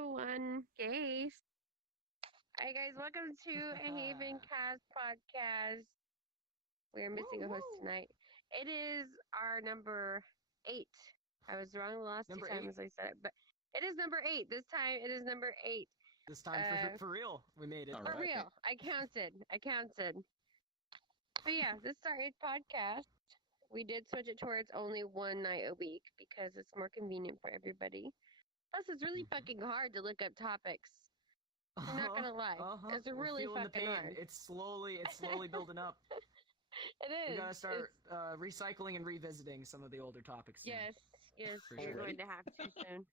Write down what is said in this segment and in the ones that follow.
one case. Hi guys, welcome to a Haven Cast podcast. We are missing a host tonight. It is our number 8. I was wrong the last Number two times I said it, but it is number 8. This time it is number 8. This time for real, we made it. For real, I counted. But yeah, this is our 8th podcast. We did switch it towards only one night a week because it's more convenient for everybody. Plus, it's really fucking hard to look up topics. I'm not gonna lie. It's really fucking hard. It's slowly building up. It is. We gotta start recycling and revisiting some of the older topics. Yes, you're going to have to soon.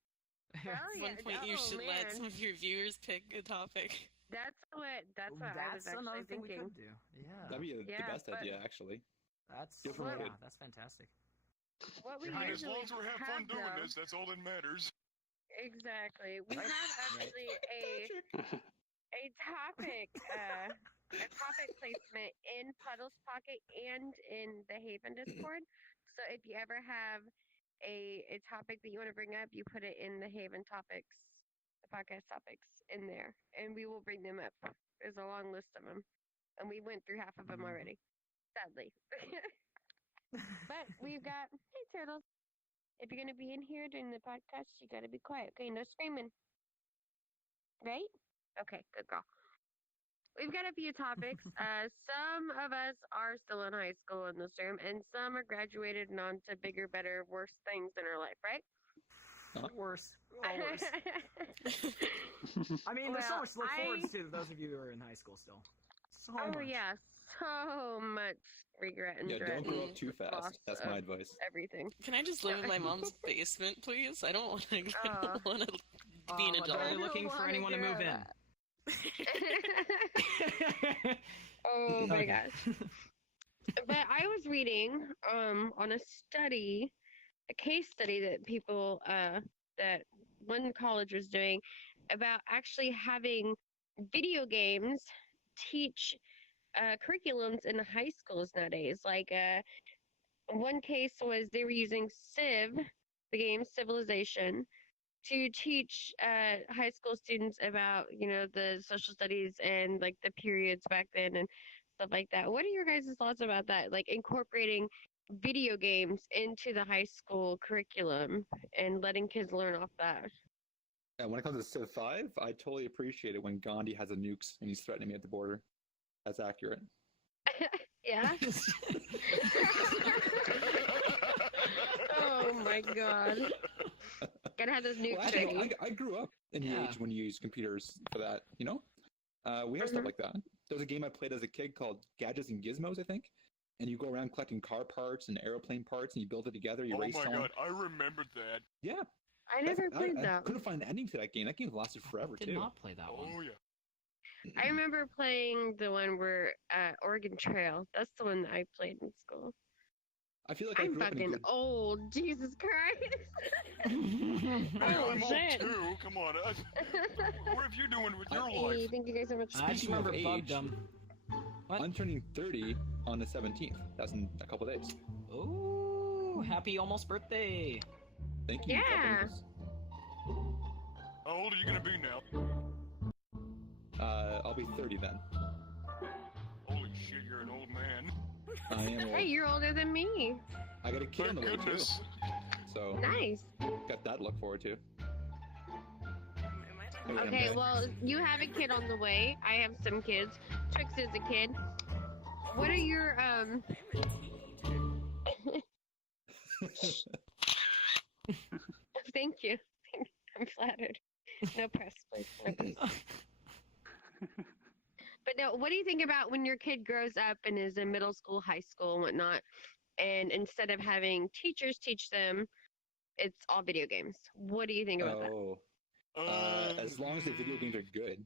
At one point, you should let some of your viewers pick a topic. That's what I was actually thinking. We could do. Yeah, that'd be the best idea, actually. That's fantastic. What we as long as we have fun doing this, that's all that matters. Exactly. We have actually a topic placement in PuddlePocket and in the Haven Discord. So if you ever have a topic that you want to bring up, you put it in the Haven topics, the podcast topics in there, and we will bring them up. There's a long list of them, and we went through half of them already, sadly. But we've got, hey turtles, if you're going to be in here during the podcast, you got to be quiet. Okay, no screaming. Right? Okay, good girl. We've got a few topics. Some of us are still in high school in this room, and some are graduated and on to bigger, better, worse things in our life, right? Worse. Always. I mean, there's so much to look forward to those of you who are in high school still. So much. Yeah, so much regret and dread. Don't grow up too fast. That's my advice. Everything. Can I just live in my mom's basement, please? I don't want to be an adult. Are you looking for anyone to move in? Oh my gosh. But I was reading on a study, a case study that people that one college was doing about actually having video games teach curriculums in high schools nowadays. Like one case was they were using Civ, the game Civilization, to teach high school students about, the social studies and like the periods back then and stuff like that. What are your guys' thoughts about that? Like incorporating video games into the high school curriculum and letting kids learn off that. And when it comes to Civ 5, I totally appreciate it when Gandhi has a nukes and he's threatening me at the border. That's accurate. Yeah. Oh my god. Gotta have those nukes ready. I grew up in the age when you use computers for that, We have stuff like that. There was a game I played as a kid called Gadgets and Gizmos, I think. And you go around collecting car parts and airplane parts and you build it together, you race on. Oh my god, I remembered that. Yeah. I never played that. I couldn't find the ending to that game. That game lasted forever, too. I did not play that one. Oh, yeah. I remember playing the one where Oregon Trail. That's the one that I played in school. I feel like I'm fucking old. Jesus Christ. I'm old too. Come on. What have you doing with your life? Thank you guys so much. I just remember Bugdom. What? I'm turning 30 on the 17th. That's in a couple days. Ooh, happy almost birthday. Thank you. Yeah. How old are you going to be now? I'll be 30 then. Holy shit, you're an old man. I am old. Hey, you're older than me. I got a kid on the way too. So nice. Got that to look forward to. Okay, well, you have a kid on the way. I have some kids. Trix is a kid. What are your Thank you. I'm flattered. No press, please. No press. But no, what do you think about when your kid grows up and is in middle school, high school, and whatnot, and instead of having teachers teach them, it's all video games? What do you think about that? As long as the video games are good.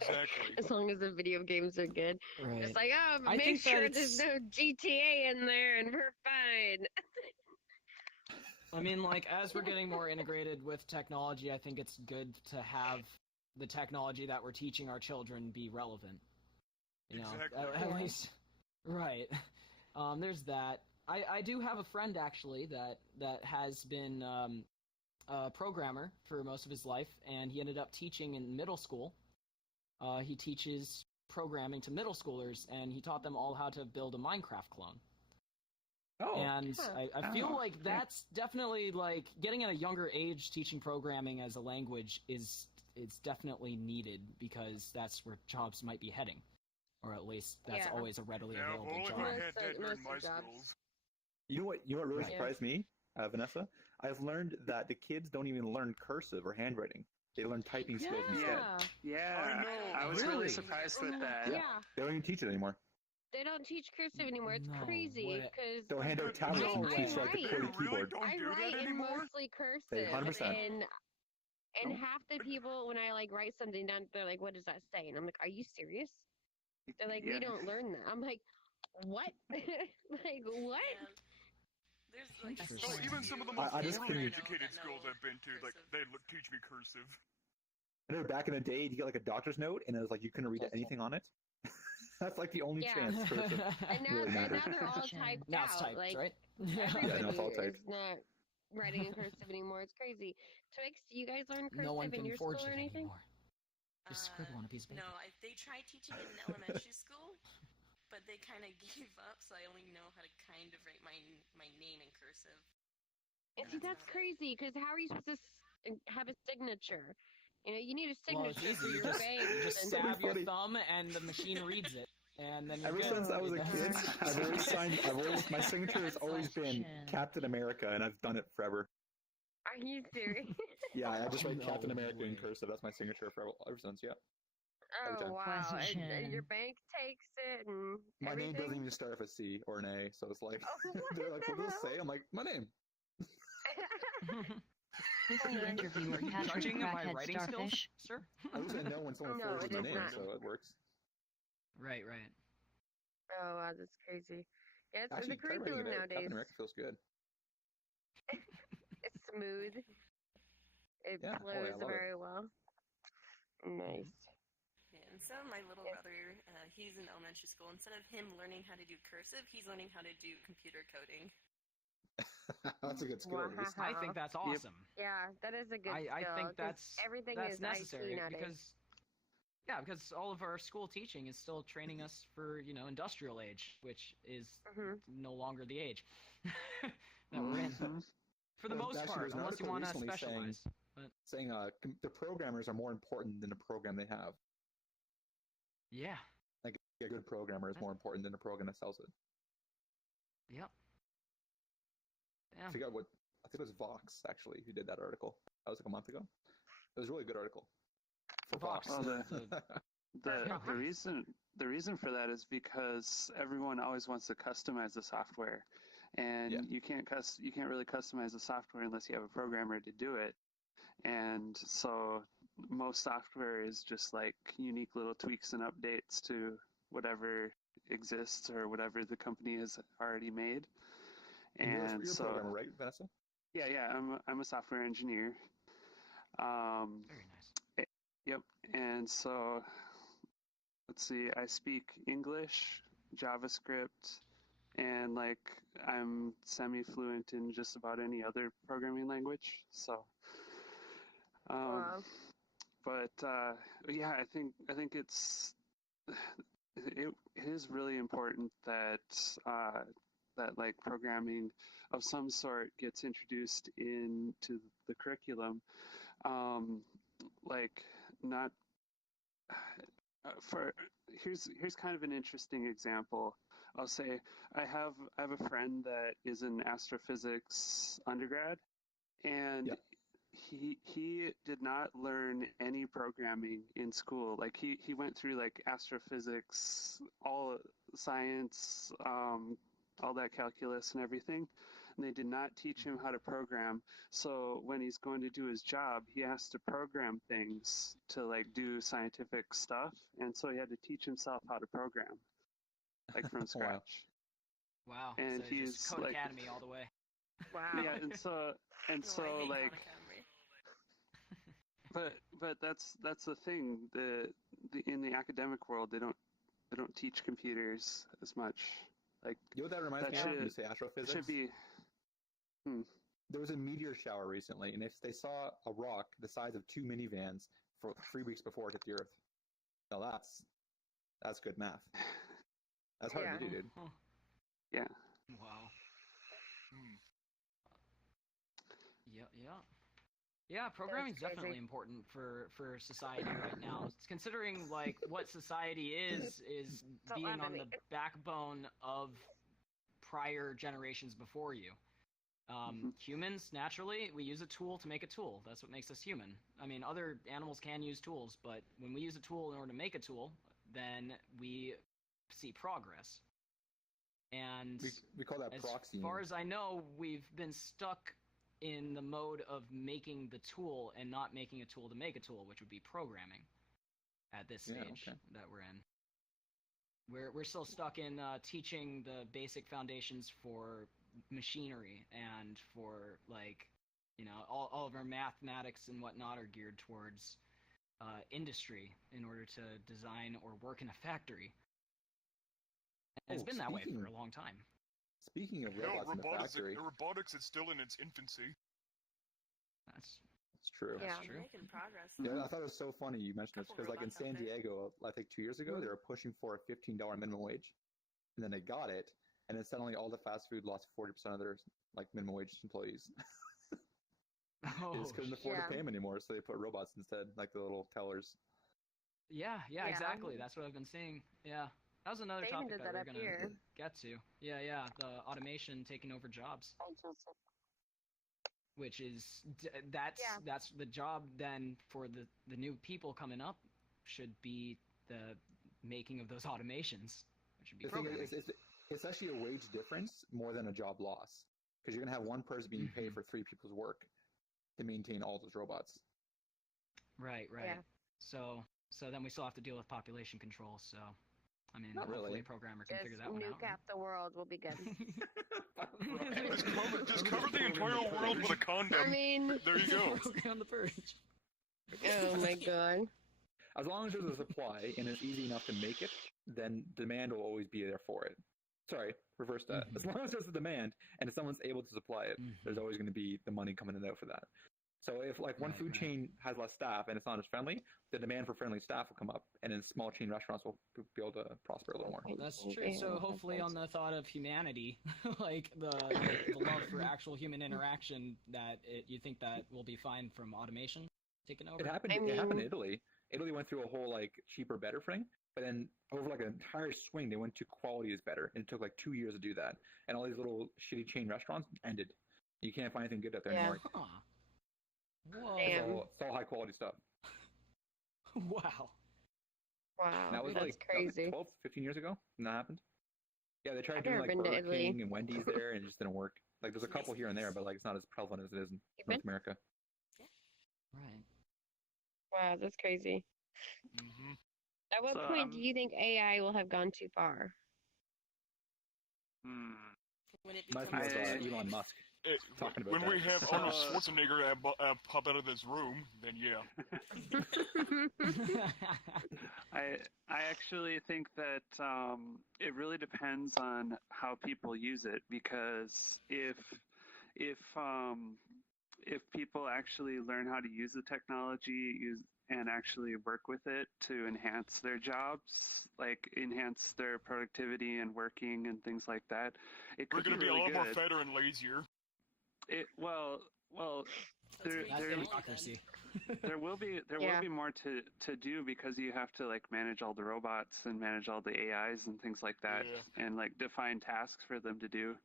Exactly. As long as the video games are good. Right. It's like, make sure there's no GTA in there and we're fine. I mean, like, as we're getting more integrated with technology, I think it's good to have the technology that we're teaching our children be relevant. At least, right. There's that. I do have a friend, actually, that has been a programmer for most of his life, and he ended up teaching in middle school. He teaches programming to middle schoolers, and he taught them all how to build a Minecraft clone. Oh. And I feel like that's definitely, like, getting at a younger age, teaching programming as a language it's definitely needed, because that's where jobs might be heading. Or at least that's always a readily available only job. if I had that during my schools. You know what really surprised me, Vanessa? I've learned that the kids don't even learn cursive or handwriting. They learn typing skills instead. Yeah, I was really surprised with that. Yeah. They don't even teach it anymore. They don't teach cursive anymore. It's crazy because They'll hand out tablets and teach like the QWERTY keyboard. I write in mostly cursive, 100%. and half the people when I like write something down, they're like, "What does that say?" And I'm like, "Are you serious?" They're like, "We don't learn that." I'm like, "What?" Like what? There's like So even some of the most poorly educated schools I've been to, like they teach me cursive. I know back in the day, you get like a doctor's note, and it was like you couldn't read anything on it. That's like the only chance cursive And now, really matters. now they're all typed Now out. it's typed, like right? everybody it's all typed. is not writing in cursive anymore. It's crazy. Twix, do you guys learn cursive No one in can your forge school or it anything? anymore. Just scribble on a piece of paper. No, they tried teaching it in elementary school, but they kind of gave up, so I only know how to kind of write my name in cursive. And see, that's crazy, because how are you supposed to have a signature? You know, you need a signature Well, it's for easy. your bank. You just and- stab your thumb, and the machine reads it. And then Ever since I was a kid, my signature has always been Captain America, and I've done it forever. Are you serious? Yeah, I just write No Captain America in way. cursive. That's my signature forever since. Yeah. Every Oh time. wow! And your bank takes it, and My everything? name doesn't even start with a C or an A, so it's like they're like, "What does it say?" I'm like, "My name." The interviewer Judging of my crackhead writing skills, starfish. sir? I was gonna know when someone No, forges it my is name, not. so it works. Right. Oh wow, that's crazy. Yeah, it's Actually, the curriculum typewriting nowadays. Captain America feels good. It's smooth. It Yeah. Oh, yeah, I flows love it. very well. Nice. Yeah, and so my little brother, he's in elementary school. Instead of him learning how to do cursive, he's learning how to do computer coding. That's a good skill. At least. I think that's awesome. Yeah, that is a good skill. I think 'cause that's everything that's is necessary IT nowadays. because all of our school teaching is still training us for industrial age, which is no longer the age that we're in for the most Actually, part, there's an unless you article want to recently specialize. saying the programmers are more important than the program they have. Yeah. Like a good programmer is more important than the program that sells it. Yep. I forgot I think it was Vox actually who did that article. That was like a month ago. It was a really good article for Vox. Well, the reason for that is because everyone always wants to customize the software, and you can't really customize the software unless you have a programmer to do it. And so most software is just like unique little tweaks and updates to whatever exists or whatever the company has already made. And you're a programmer, right, Vanessa? Yeah, I'm a software engineer. Very nice. Yep. And so let's see, I speak English, JavaScript, and like I'm semi-fluent in just about any other programming language. So but yeah, I think it is really important that that like programming of some sort gets introduced into the curriculum. Like not for here's kind of an interesting example. I'll say I have a friend that is an astrophysics undergrad, and he did not learn any programming in school. Like he went through like astrophysics, all science, all that calculus and everything, and they did not teach him how to program. So when he's going to do his job, he has to program things to like do scientific stuff, and so he had to teach himself how to program, like from scratch. Wow. And so he's just Code like, Academy all the way. Wow. Yeah, and so like. But that's the thing. The in the academic world, they don't teach computers as much. Like you know what that reminds me of when you say astrophysics? Should be. there was a meteor shower recently, and if they saw a rock the size of 2 minivans for 3 weeks before it hit the Earth, now that's good math. That's hard to do, dude. Yeah. Wow. Yeah, programming is definitely important for society right now. It's considering like what society is being on the backbone of prior generations before you. Humans, naturally, we use a tool to make a tool. That's what makes us human. I mean, other animals can use tools, but when we use a tool in order to make a tool, then we see progress. And we call that proxy. As far as I know, we've been stuck in the mode of making the tool and not making a tool to make a tool, which would be programming at this stage that we're in. We're still stuck in teaching the basic foundations for machinery and for, like, you know, all of our mathematics and whatnot are geared towards industry in order to design or work in a factory. And it's been that way for a long time. Speaking of robots in the factory, robotics is still in its infancy. That's true. Yeah, That's true. making progress. Yeah, I thought it was so funny you mentioned this because, like, in San Diego, I think 2 years ago, they were pushing for a $15 minimum wage, and then they got it, and then suddenly all the fast food lost 40% of their like minimum wage employees. They just couldn't afford to pay them anymore, so they put robots instead, like the little tellers. Yeah, exactly. That's what I've been seeing. Yeah. That was another topic that we're going to get to. Yeah, the automation taking over jobs. Which is, that's the job then for the new people coming up should be the making of those automations. It should be programming. It's actually a wage difference more than a job loss. Because you're going to have one person being paid for 3 people's work to maintain all those robots. Right. Yeah. So then we still have to deal with population control, so... I mean, hopefully a programmer can figure that one out. Nuke out the world will be good. Just cover the entire world with a condom. I mean... There you go. On the purge. Oh my god. As long as there's a supply and it's easy enough to make it, then demand will always be there for it. Sorry, reverse that. As long as there's a demand and if someone's able to supply it, there's always going to be the money coming in out for that. So if like one food chain has less staff and it's not as friendly, the demand for friendly staff will come up, and then small chain restaurants will be able to prosper a little more. Well, that's true. So hopefully, on the thought of humanity, like the love for actual human interaction, you think that will be fine from automation taking over. It happened. It happened in Italy. Italy went through a whole like cheaper, better thing, but then over like an entire swing, they went to quality is better, and it took like 2 years to do that. And all these little shitty chain restaurants ended. You can't find anything good out there anymore. Whoa. It's all high quality stuff. Wow. That was that's crazy. 12, 15 years ago when that happened. Yeah, they tried doing like Burger King and Wendy's there, and it just didn't work. Like, there's a couple here and there, but like it's not as prevalent as it is in North America. Right. Wow, that's crazy. At what point do you think AI will have gone too far? When it Reminds becomes me of Elon Musk. Talking about when that. we have Arnold Schwarzenegger pop out of this room, then yeah. I actually think that it really depends on how people use it, because if people actually learn how to use the technology and actually work with it to enhance their jobs, like enhance their productivity and working and things like that, we're going to be really a lot good. more fatter and lazier. There will be more to do, because you have to like manage all the robots and manage all the AIs and things like that, and like define tasks for them to do.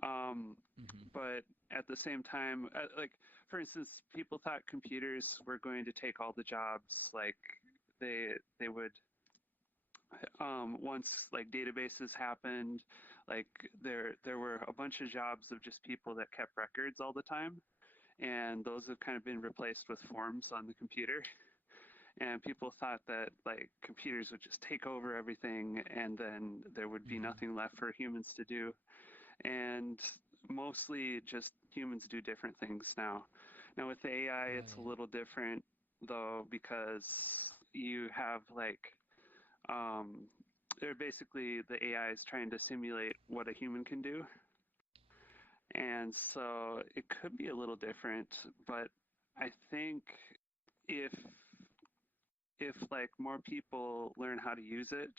But at the same time, like for instance, people thought computers were going to take all the jobs. Like they would. Once like databases happened, like there were a bunch of jobs of just people that kept records all the time, and those have kind of been replaced with forms on the computer. And people thought that like computers would just take over everything, and then there would be nothing left for humans to do. And mostly just humans do different things now. Now with the AI, it's a little different though, because you have like they're basically, the AI is trying to simulate what a human can do. And so it could be a little different, but I think if like more people learn how to use it,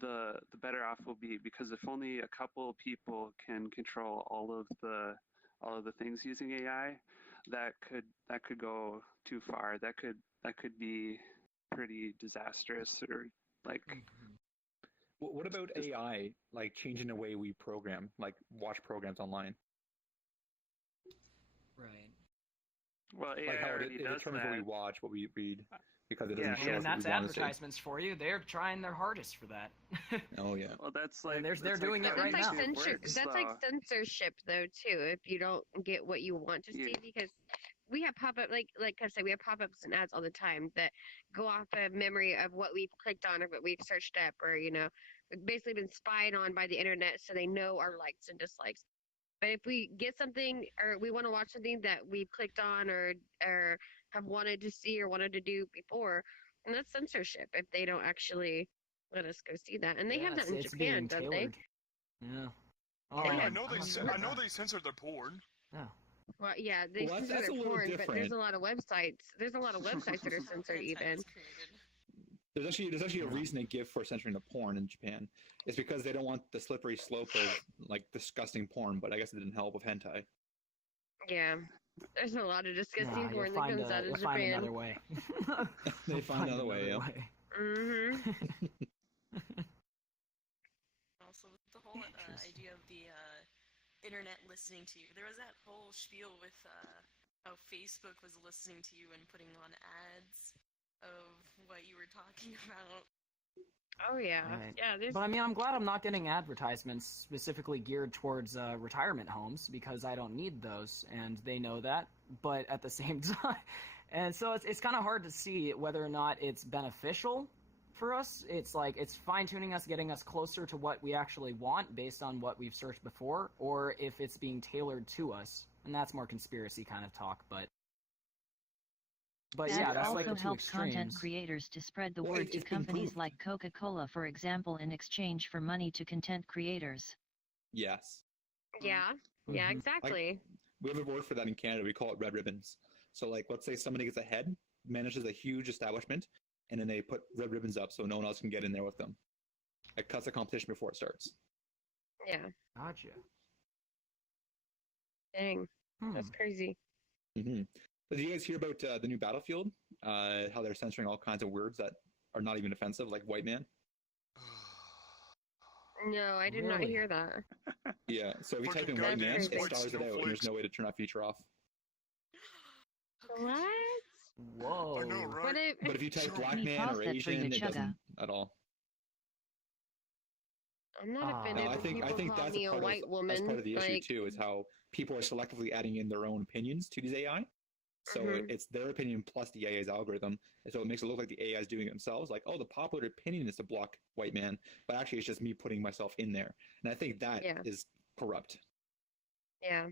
the better off we'll be, because if only a couple people can control all of the things using AI, that could go too far. That could be pretty disastrous, or like. What about AI, like changing the way we program, like watch programs online? Right. Well, AI Like how already it does determines that. what we watch, what we read, because it doesn't show And us that's what we want to see. advertisements for you. They're trying their hardest for that. Oh yeah. Well, that's like And they're doing it That's right like now. That's like censorship, though, too. If you don't get what you want to see, because we have pop-up, like I said, we have pop-ups and ads all the time that go off of memory of what we've clicked on or what we've searched up, or we've basically been spied on by the internet, so they know our likes and dislikes. But if we get something, or we want to watch something that we've clicked on or have wanted to see or wanted to do before, and that's censorship if they don't actually let us go see that. And they have that in Japan, don't they? Yeah. Oh, I know they censored their porn. Yeah. Well, yeah, they censor their porn, but there's a lot of websites. There's a lot of websites that are censored even. There's actually a reason they give for censoring the porn in Japan. It's because they don't want the slippery slope of like disgusting porn. But I guess it didn't help with hentai. Yeah, there's a lot of disgusting porn that comes out of Japan. Find another way. They find another way. Yeah. Mhm. Also, the whole idea of the internet listening to you. There was that whole spiel with how Facebook was listening to you and putting on ads of what you were talking about. Oh yeah, right. Yeah. But I mean, I'm glad I'm not getting advertisements specifically geared towards retirement homes, because I don't need those, and they know that. But at the same time, and so it's kind of hard to see whether or not it's beneficial for us. It's like it's fine-tuning us, getting us closer to what we actually want based on what we've searched before, or if it's being tailored to us, and that's more conspiracy kind of talk. But that yeah, that's also like the two helps extremes. content creators to spread the word to companies like Coca-Cola, for example, in exchange for money to content creators. Yes. Yeah. Yeah. Exactly. Like, we have a word for that in Canada. We call it red ribbons. So, like, let's say somebody gets ahead, manages a huge establishment, and then they put red ribbons up so no one else can get in there with them. It cuts the competition before it starts. Yeah. Gotcha. Dang. That's crazy. Mm-hmm. Did you guys hear about the new Battlefield? How they're censoring all kinds of words that are not even offensive, like white man? No, I did not hear that. Yeah, so if you type in white man, it stars it out, and there's no way to turn that feature off. What? Whoa. I know, right? But if you type black man or Asian, it doesn't at all. I'm not offended when people call me a white woman. That's part of the issue, too, is how people are selectively adding in their own opinions to these AI. So it's their opinion plus the AI's algorithm. And so it makes it look like the AI is doing it themselves. Like, oh, the popular opinion is to block white man. But actually, it's just me putting myself in there. And I think that is corrupt. Yeah.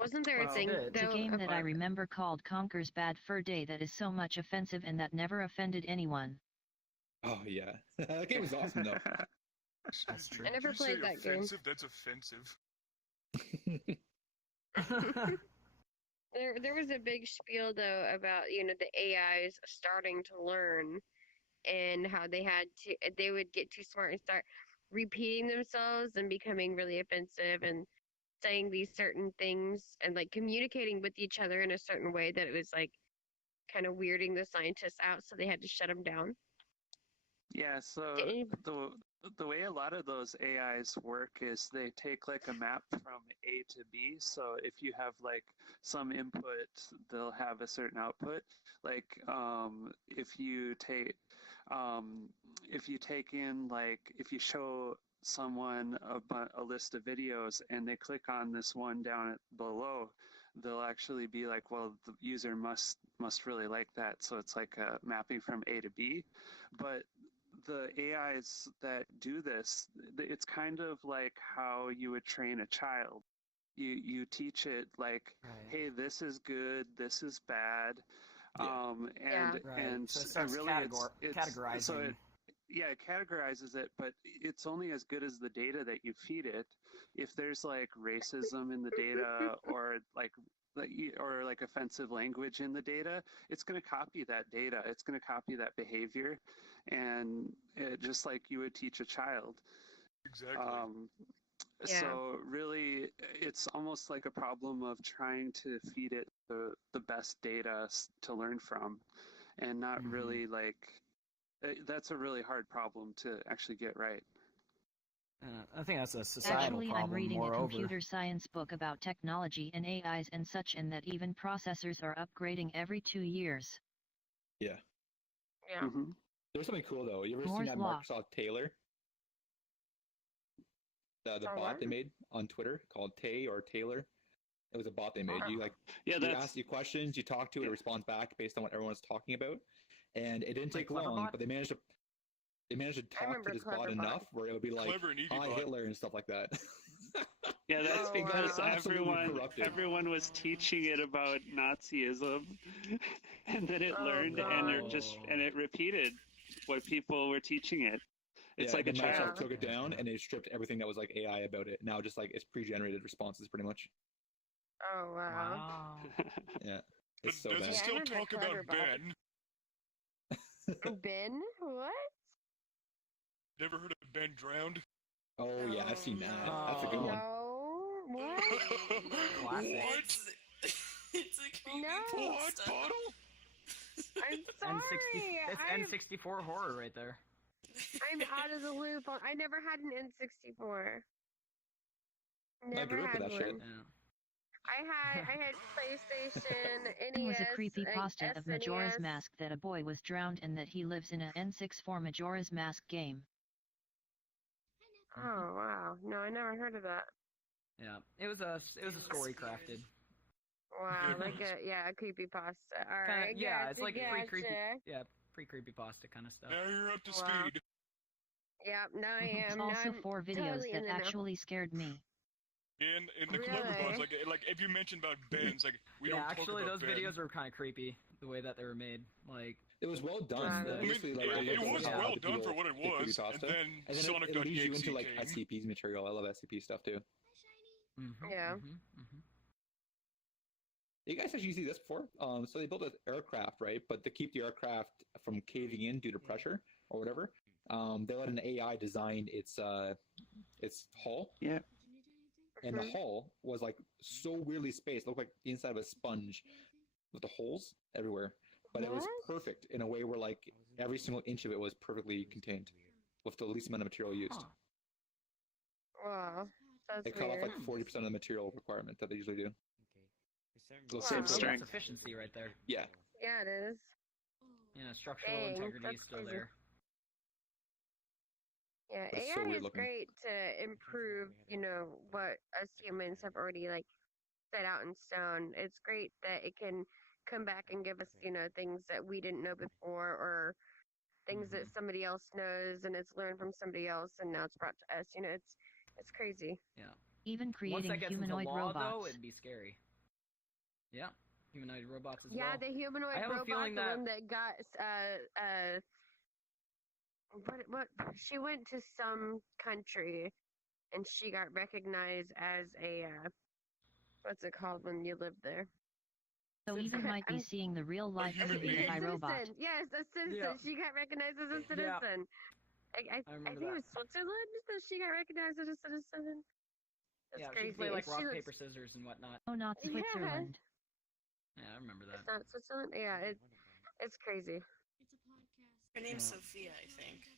Wasn't there a thing, though? The game that I remember called Conker's Bad Fur Day that is so much offensive and that never offended anyone. Oh, yeah. That game was awesome, though. That's true. I never played that game. That's offensive. There was a big spiel, though, about, the AIs starting to learn and how they would get too smart and start repeating themselves and becoming really offensive and saying these certain things and, like, communicating with each other in a certain way that it was, like, kind of weirding the scientists out, so they had to shut them down. Yeah, so the way a lot of those AIs work is they take like a map from A to B. So if you have like some input, they'll have a certain output. Like if you take in, like, if you show someone a list of videos and they click on this one down below, they'll actually be like, well, the user must really like that. So it's like a mapping from A to B. But the AIs that do this, it's kind of like how you would train a child. You teach it like, hey, this is good, this is bad, and so it starts really categorizing. so it categorizes it, but it's only as good as the data that you feed it. If there's like racism in the data or like offensive language in the data, it's going to copy that data. It's going to copy that behavior, and just like you would teach a child. Exactly. So really, it's almost like a problem of trying to feed it the best data to learn from, and not really like. That's a really hard problem to actually get right. I think that's a societal Actually, problem. I'm reading moreover. a computer science book about technology and AIs and such, and that even processors are upgrading every 2 years. Yeah. Yeah. There's something cool though. You ever Moore's seen that Law. Microsoft Taylor? The bot they made on Twitter called Tay or Taylor. It was a bot they made. You you ask you questions, you talk to it, it responds back based on what everyone's talking about. And it didn't take long, but they managed to talk to this bot enough where it would be like "Hi Hitler" and stuff like that. Yeah, that's because everyone was teaching it about Nazism, and then it learned and it repeated what people were teaching it. It's like a child. Took it down and it stripped everything that was like AI about it. Now just like it's pre-generated responses pretty much. Oh wow. Yeah. It's so does bad. it still talk about Ben? Ben? What? Never heard of Ben Drowned? Oh yeah, I've seen that. That's a good one. No. What? What? It's a creepy What, Puddle? I'm sorry. It's N64 horror right there. I'm out of the loop. I never had an N64. I grew up with that shit. Yeah. I had PlayStation, NES, It was a creepypasta of Majora's SNES. Mask that a boy was drowned and that he lives in a N64 Majora's Mask game. Oh wow! No, I never heard of that. Yeah, it was a story crafted. Wow, like a creepypasta. All right, yeah, it's like pre-creepy. Gotcha. Yeah, pre-creepypasta kind of stuff. Now you're up to speed. Yep, now I am. Also 4 videos that actually scared me. In the Cleverbots, like if you mentioned about Ben's, like we don't talk actually about those Ben. videos were kind of creepy the way that they were made. Like it was well done. I mean, it was well done for what it was, and then Sonic it leads you into came. like SCP's material. I love SCP stuff too. Yeah. You guys actually see this before? So they built an aircraft, right? But to keep the aircraft from caving in due to pressure or whatever, they let an AI design its hull. Yeah. And the hull was like so weirdly spaced, it looked like the inside of a sponge with the holes everywhere. But it was perfect in a way where like every single inch of it was perfectly contained with the least amount of material used. Wow, that's It cut off like 40% of the material requirement that they usually do. Same strength. That's efficiency right there. Yeah. Yeah, it is. Yeah, structural integrity is still there. Yeah, But it's AI so weird is looking. great to improve, what us humans have already like set out in stone. It's great that it can come back and give us, things that we didn't know before, or things that somebody else knows, and it's learned from somebody else, and now it's brought to us. It's crazy. Yeah. Even Once creating that gets humanoid into law, robots. though, it'd be scary. Yeah, humanoid robots as well. Yeah, the humanoid I have a robot, feeling the that- one that got what she went to some country and she got recognized as a what's it called when you live there? So even might be seeing the real life movie I Robot. Yes, a citizen. Yeah. She got recognized as a citizen. I think it was Switzerland that she got recognized as a citizen. That's Yeah, crazy. she play like She rock, looks- paper, scissors, and whatnot. Oh, not Switzerland. Yeah, I remember that. It's not Switzerland. Yeah, it's crazy. Her name's Sophia, I think.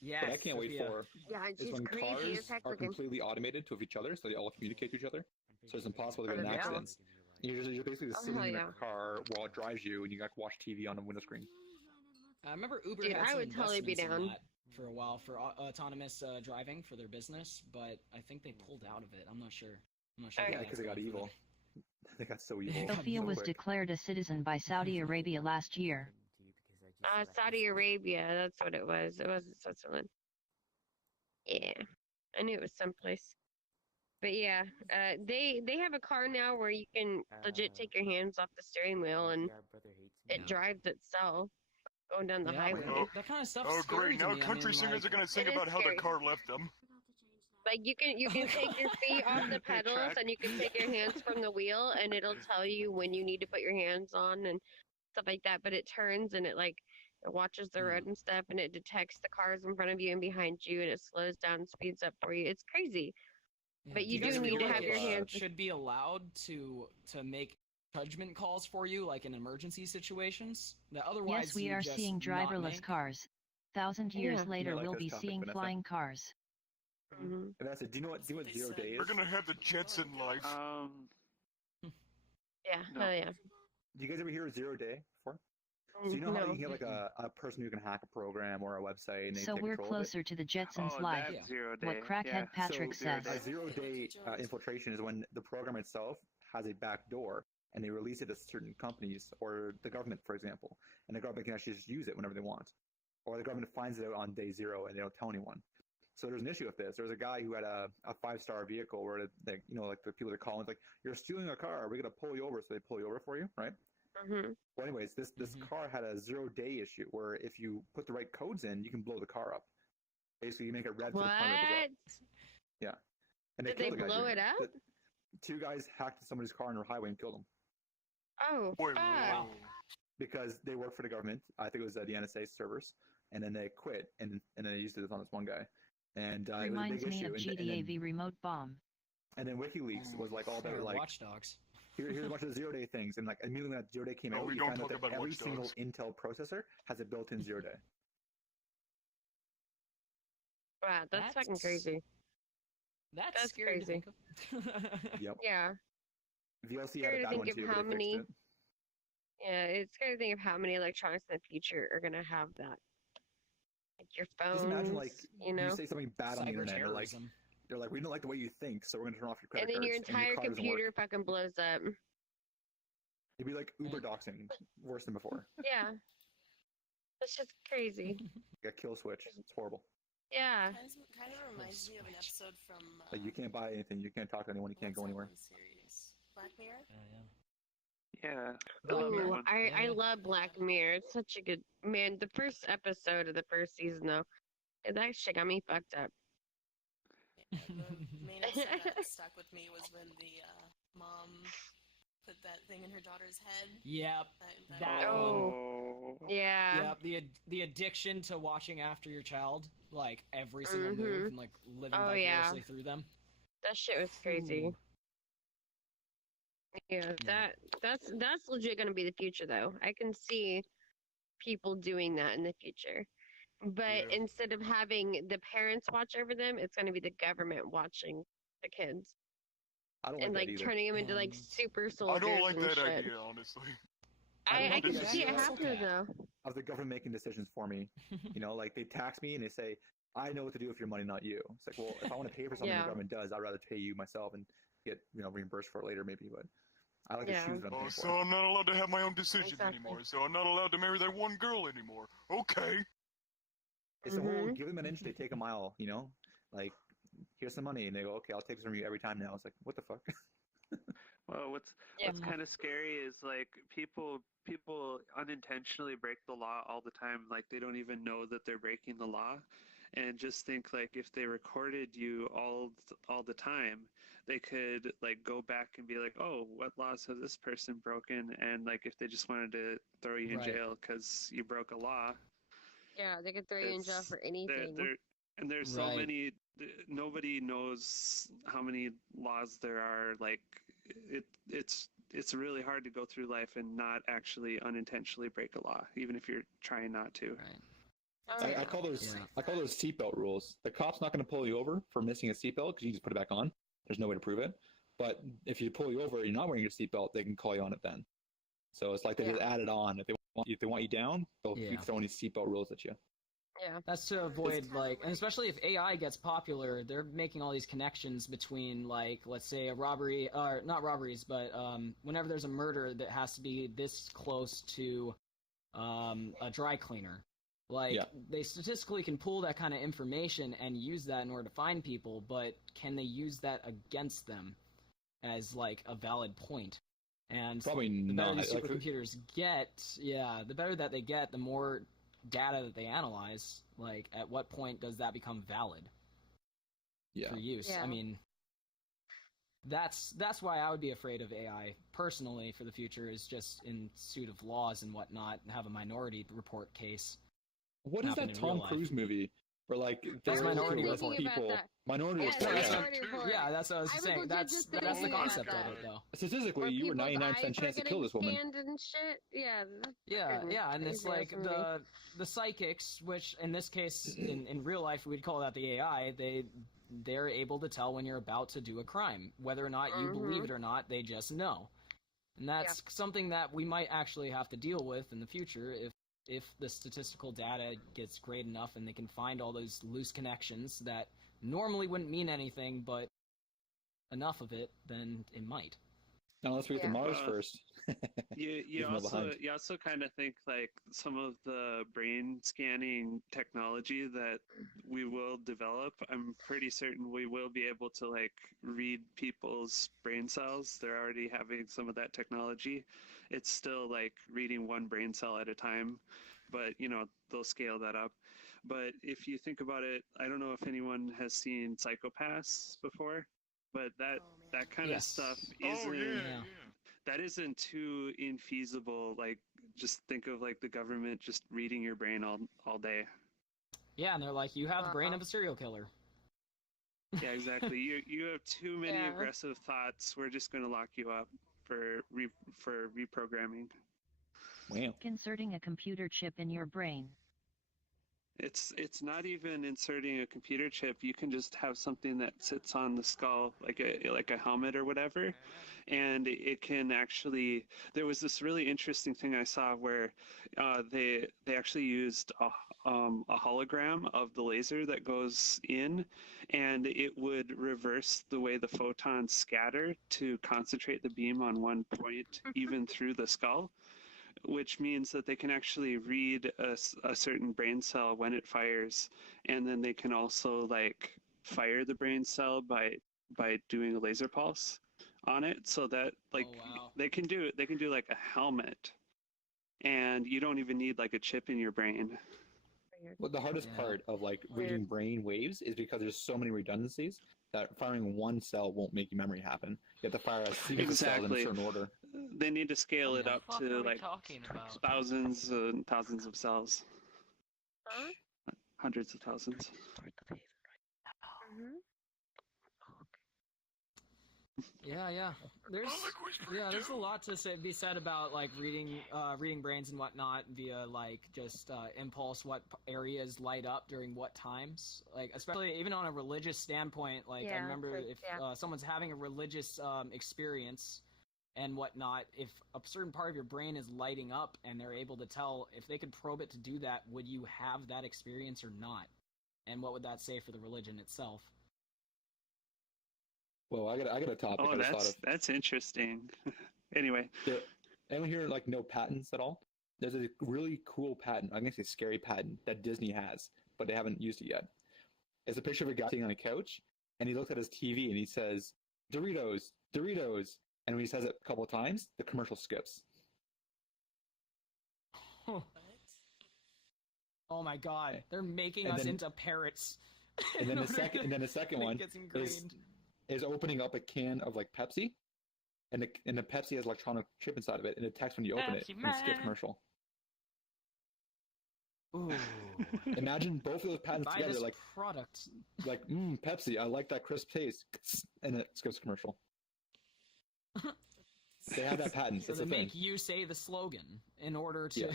Yeah, What I can't wait for Yeah, and is she's when crazy cars as heck are looking. completely automated to each other, so they all communicate to each other. So it's impossible to get in Yeah. accidents. You're basically just sitting Oh, in yeah. a car while it drives you, and you got to watch TV on a window screen. I remember Uber Dude, had I some would totally be investments in down. that for a while for autonomous driving for their business, but I think they pulled out of it. I'm not sure. Oh, if Yeah, that's because they got going for evil. them. They got so evil. Sophia so was quick. declared a citizen by Saudi Arabia last year. Saudi Arabia, that's what it was. It wasn't Switzerland. Yeah, I knew it was someplace. But yeah, they have a car now where you can legit take your hands off the steering wheel and it drives itself. going down the highway. That kind of stuff. Oh, scary great! to Now me. country singers are gonna sing It about is how the scary. car left them. Like you can take your feet off the pedals and you can take your hands from the wheel and it'll tell you when you need to put your hands on and stuff like that. But it turns and it watches the road and stuff and it detects the cars in front of you and behind you and it slows down and speeds up for you. It's crazy. Yeah. But you do guys need to feel have like your it hands. should be allowed to make judgment calls for you, like in emergency situations. That otherwise Yes, we you are just seeing not driverless make. cars. 1,000 years Yeah. later, like we'll this be topic, seeing Vanessa. flying cars. Mm-hmm. Vanessa, do you know what 0 day is? We're gonna have the Jetson life. Yeah, No. hell yeah. Do you guys ever hear of 0 day before? So you know how No. you can get like a person who can hack a program or a website and they So take we're control of it? closer to the Jetsons Oh, life. that's 0 day. What crackhead Patrick So says. a 0 day infiltration is when the program itself has a back door and they release it to certain companies or the government, for example, and the government can actually just use it whenever they want, or the government finds it out on day 0 and they don't tell anyone. So there's an issue with this. There's a guy who had a 5-star vehicle where like the people that call, it's like, you're stealing a car, we're gonna pull you over, so they pull you over for you, right? Mm-hmm. Well, anyways, this car had a 0 day issue where if you put the right codes in, you can blow the car up. Basically, you make it red to the point where it goes up. Yeah. And Did they killed the guy blow doing it up? 2 guys hacked somebody's car on the highway and killed him. Oh, Wait, fuck. wow. Because they worked for the government. I think it was the NSA servers, and then they quit, and then they used it on this one guy. And it Reminds was a me big of issue. GTA V remote bomb. And then WikiLeaks was like all about Or like Watchdogs. here's a bunch of 0 day things, and like immediately when that 0 day came No, out, we you don't found out talk that about every Watch single Dogs. Intel processor has a built-in 0 day. Wow, that's fucking crazy. That's crazy. scary to think of. Yep. Yeah. VLC Scary had a to bad think one of too, how but they many- fixed it. Yeah, it's scary to think of how many electronics in the future are gonna have that. Like your phones, Just imagine like you say something bad on the internet, and Cyberterrorism. they're like, we don't like the way you think, so we're gonna turn off your credit and then your cards, and entire car doesn't work. computer fucking blows up. It'd be like Uber doxing, worse than before. Yeah. That's just crazy. Like a kill switch. It's horrible. Yeah. Kind of reminds me of an episode from. Like you can't buy anything, you can't talk to anyone, you can't go what's that anywhere. one series? Black Mirror. Yeah. Ooh, one. I love Black Mirror. It's such a good man. The first episode of the first season, though, that shit got me fucked up. Yeah, the main episode that stuck with me was when the mom put that thing in her daughter's head. Yep. That Oh. Yeah. Yep. The addiction to watching after your child, like every single Mhm. move and like living Oh, yeah. vicariously through them. That shit was crazy. Ooh. Yeah, that's legit gonna be the future, though. I can see people doing that in the future. But instead of having the parents watch over them, it's gonna be the government watching the kids. I don't like And that like either. turning them into like And- super I soldiers. don't like and that shit. idea, honestly. I I don't can like see it that. happening though. Of the government making decisions for me. Like they tax me and they say, I know what to do with your money, not you. It's like, well, if I want to pay for something Yeah. the government does, I'd rather pay you myself and get, reimbursed for it later maybe, but I like Yeah. to choose what I'm Oh, paying so for. I'm not allowed to have my own decisions Exactly. anymore. So I'm not allowed to marry that one girl anymore. Okay. It's the whole Mhm. give them an inch, they take a mile, Like, here's some money, and they go, okay, I'll take this from you every time now. It's like, what the fuck? Well, what's kind of scary is like people unintentionally break the law all the time. Like they don't even know that they're breaking the law, and just think like if they recorded you all the time, they could like go back and be like, oh, what laws has this person broken? And like if they just wanted to throw you in Right. jail because you broke a law, Yeah, they could throw you in jail It's- for anything. and there's so Right. many. Nobody knows how many laws there are. Like it's really hard to go through life and not actually unintentionally break a law, even if you're trying not to. Right. I call those Yeah. I call those seatbelt rules. The cop's not going to pull you over for missing a seatbelt because you just put it back on. There's no way to prove it. But if you pull you over and you're not wearing your seatbelt, they can call you on it then. So it's like they just add it on. If they want you down, they'll keep throwing these seatbelt rules at you. Yeah. That's to avoid and especially if AI gets popular, they're making all these connections between like, let's say a robbery, or not robberies, but whenever there's a murder that has to be this close to a dry cleaner. Like they statistically can pull that kind of information and use that in order to find people, but can they use that against them as like a valid point? And Probably the better not. these supercomputers get, the better that they get, the more data that they analyze, like, at what point does that become valid for use? Yeah. I mean, that's why I would be afraid of AI personally for the future, is just in suit of laws and whatnot, have a Minority Report case. What is that Tom Cruise movie where like That's Minority Report. people? Minority Yes, Report. Minority Report. Yeah, that's what I was saying. That's the concept of it, though. Statistically, you were 99% chance to kill this woman. And shit. Yeah, and it's like the psychics, which in this case, in real life, we'd call that the AI. They're able to tell when you're about to do a crime, whether or not you believe it or not. They just know, and that's something that we might actually have to deal with in the future if the statistical data gets great enough and they can find all those loose connections that normally wouldn't mean anything, but enough of it, then it might. Now let's read the Mars first. You also kind of think like some of the brain scanning technology that we will develop. I'm pretty certain we will be able to like read people's brain cells. They're already having some of that technology. It's still like reading one brain cell at a time, but they'll scale that up. But if you think about it, I don't know if anyone has seen Psychopaths before, but that kind of stuff that isn't too infeasible. Like, just think of like the government just reading your brain all day. Yeah, and they're like, you have the brain of a serial killer. Yeah, exactly. You have too many aggressive thoughts. We're just going to lock you up for reprogramming. Wow. Inserting a computer chip in your brain. It's not even inserting a computer chip. You can just have something that sits on the skull, like a helmet or whatever, and it can actually. There was this really interesting thing I saw where they actually used a hologram of the laser that goes in, and it would reverse the way the photons scatter to concentrate the beam on one point, even through the skull. Which means that they can actually read a certain brain cell when it fires, and then they can also like fire the brain cell by doing a laser pulse on it, so that like they can do like a helmet, and you don't even need like a chip in your brain. Well, the hardest part of like reading brain waves is because there's so many redundancies that firing one cell won't make your memory happen. You have to fire a series of cells in a certain order. They need to scale it up to like thousands and thousands of cells. Hundreds of thousands. Yeah. There's a lot to be said about like reading brains and whatnot via like just impulse, what areas light up during what times. Like especially even on a religious standpoint. Like I remember if someone's having a religious experience and whatnot, if a certain part of your brain is lighting up and they're able to tell, if they could probe it to do that, would you have that experience or not? And what would that say for the religion itself? Well, I got a topic. Oh, that's interesting. Anyway, anyone here like know patents at all? There's a really cool patent. I'm gonna say scary patent that Disney has, but they haven't used it yet. It's a picture of a guy sitting on a couch, and he looks at his TV and he says, "Doritos, Doritos." And when he says it a couple of times, the commercial skips. Oh my god, they're making us into parrots. And then the second one is opening up a can of like Pepsi, and the Pepsi has electronic chip inside of it, and it texts when you open it, and it skips commercial. Ooh. Imagine both of those patents together, this like product. Like Pepsi, I like that crisp taste, and it skips commercial. They have that patent. So it's they a make thing. you say the slogan in order to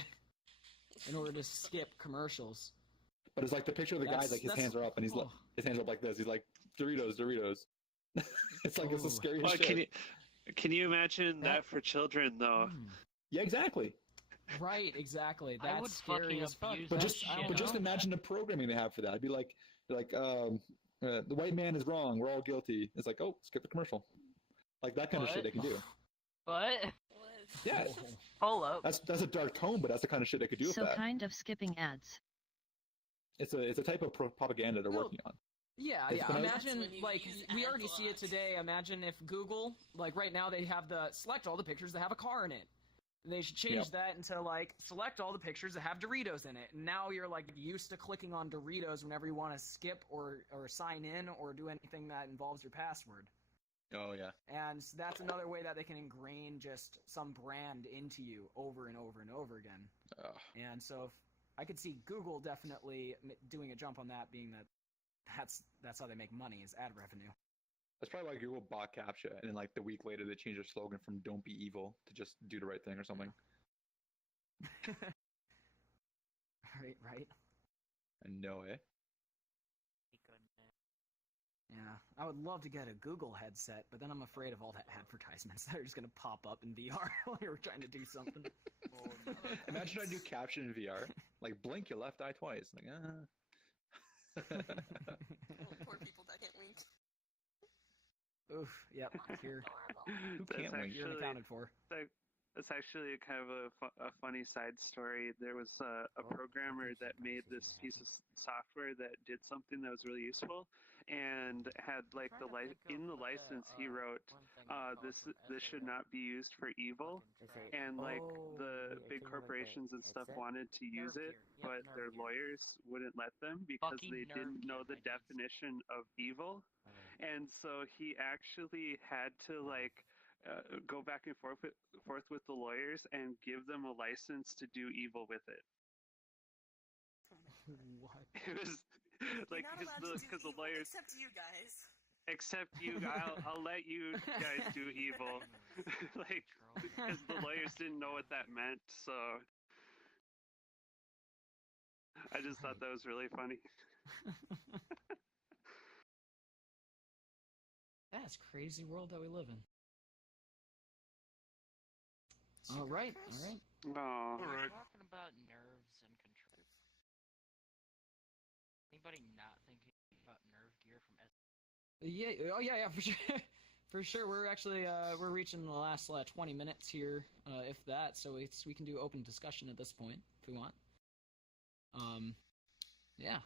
skip commercials. But it's like the picture of the guy, like his hands are up, and his hands are up like this. He's like, Doritos, Doritos. It's like it's the scariest shit. Can you imagine that for children though? Yeah, exactly. Right, exactly. That's scary as fuck. But just imagine the programming they have for that. I'd be like, the white man is wrong. We're all guilty. It's like, oh, skip the commercial. Like that kind of shit they can do. What? Yeah. Hold up. That's a dark tone, but that's the kind of shit they could do with that. So kind of skipping ads. It's a type of propaganda they're working on. Yeah. Imagine, like, we already see it today. Imagine if Google, like, right now they have select all the pictures that have a car in it. They should change that into, like, select all the pictures that have Doritos in it. And now you're, like, used to clicking on Doritos whenever you want to skip or sign in or do anything that involves your password. Oh, yeah. And that's another way that they can ingrain just some brand into you over and over and over again. Ugh. And so if I could see Google definitely doing a jump on that, being that's how they make money, is ad revenue. That's probably why Google bought CAPTCHA, and then, like, the week later they changed their slogan from "Don't be evil" to just "Do the right thing" or something. Right. I know, eh? Yeah, I would love to get a Google headset, but then I'm afraid of all the advertisements that are just going to pop up in VR while you're trying to do something. Imagine trying to do caption in VR. Like, blink your left eye twice. Like, Poor people that can't wink. Oof, yep, here. Who can't wink? You're accounted for. That's actually kind of a funny side story. There was a programmer that made this piece of software that did something that was really useful, and had like in the license he wrote, this should not be used for evil, and like the big corporations and stuff wanted to use it, but their lawyers wouldn't let them because they didn't know the definition of evil, and so he actually had to like go back and forth with the lawyers and give them a license to do evil with it. What? It was like because the lawyers, except you, I'll let you guys do evil, like because the lawyers didn't know what that meant. So I just thought that was really funny. That's crazy world that we live in. All right. Oh. All right. Talking about nerves and controls. Anybody not thinking about nerve gear from S? Yeah. Oh yeah, for sure. For sure. We're actually we're reaching the last 20 minutes here, if that. So we can do open discussion at this point if we want. Yeah.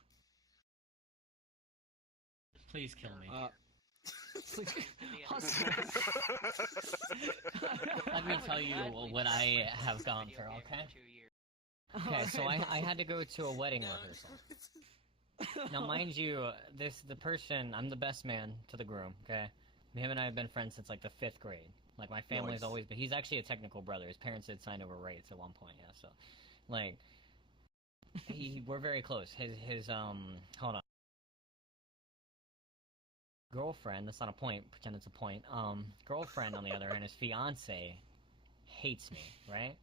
Please kill me. Let me tell you what I have gone through, okay? Okay, so I had to go to a wedding rehearsal. Now, mind you, the person, I'm the best man to the groom, okay? Him and I have been friends since, like, the 5th grade. Like, my family's always been, he's actually a technical brother. His parents had signed over rights at one point, yeah, so, like, we're very close. His hold on. Girlfriend, that's not a point, pretend it's a point, girlfriend, on the other hand, his fiance hates me, right?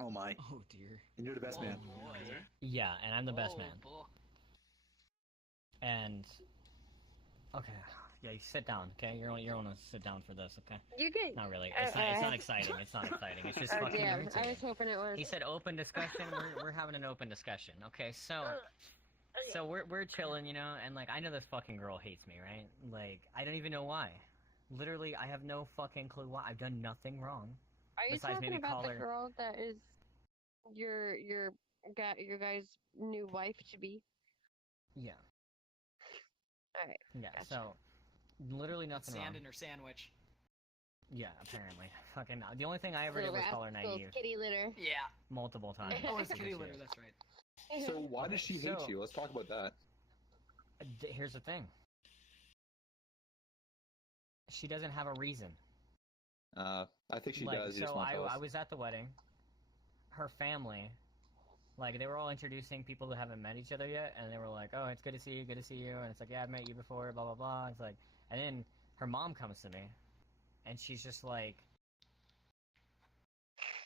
Oh my. Oh dear. And you're the best man. Boy. Yeah, and I'm the best man. Boy. And, okay, yeah, you sit down, okay? You're gonna sit down for this, okay? You get... Not really, it's not exciting, it's not exciting, it's just fucking damn. irritating. I was hoping it was. He said open discussion, we're having an open discussion, okay, So we're chilling, you know, and like I know this fucking girl hates me, right? Like I don't even know why. Literally, I have no fucking clue why. I've done nothing wrong. Are you besides talking maybe about call the her... girl that is your guy's new wife to be? Yeah. All right. Yeah. Gotcha. So literally nothing wrong. Sand in her sandwich. Yeah, apparently. Fucking. The only thing I ever did was call her naive. Kitty litter. Yeah. Multiple times. Oh, it's kitty litter. That's right. So why does she hate you? Let's talk about that. Here's the thing. She doesn't have a reason. I think she does. So I was at the wedding. Her family, like, they were all introducing people who haven't met each other yet, and they were like, "Oh, it's good to see you, good to see you," and it's like, "Yeah, I've met you before," blah blah blah. It's like, and then her mom comes to me, and she's just like,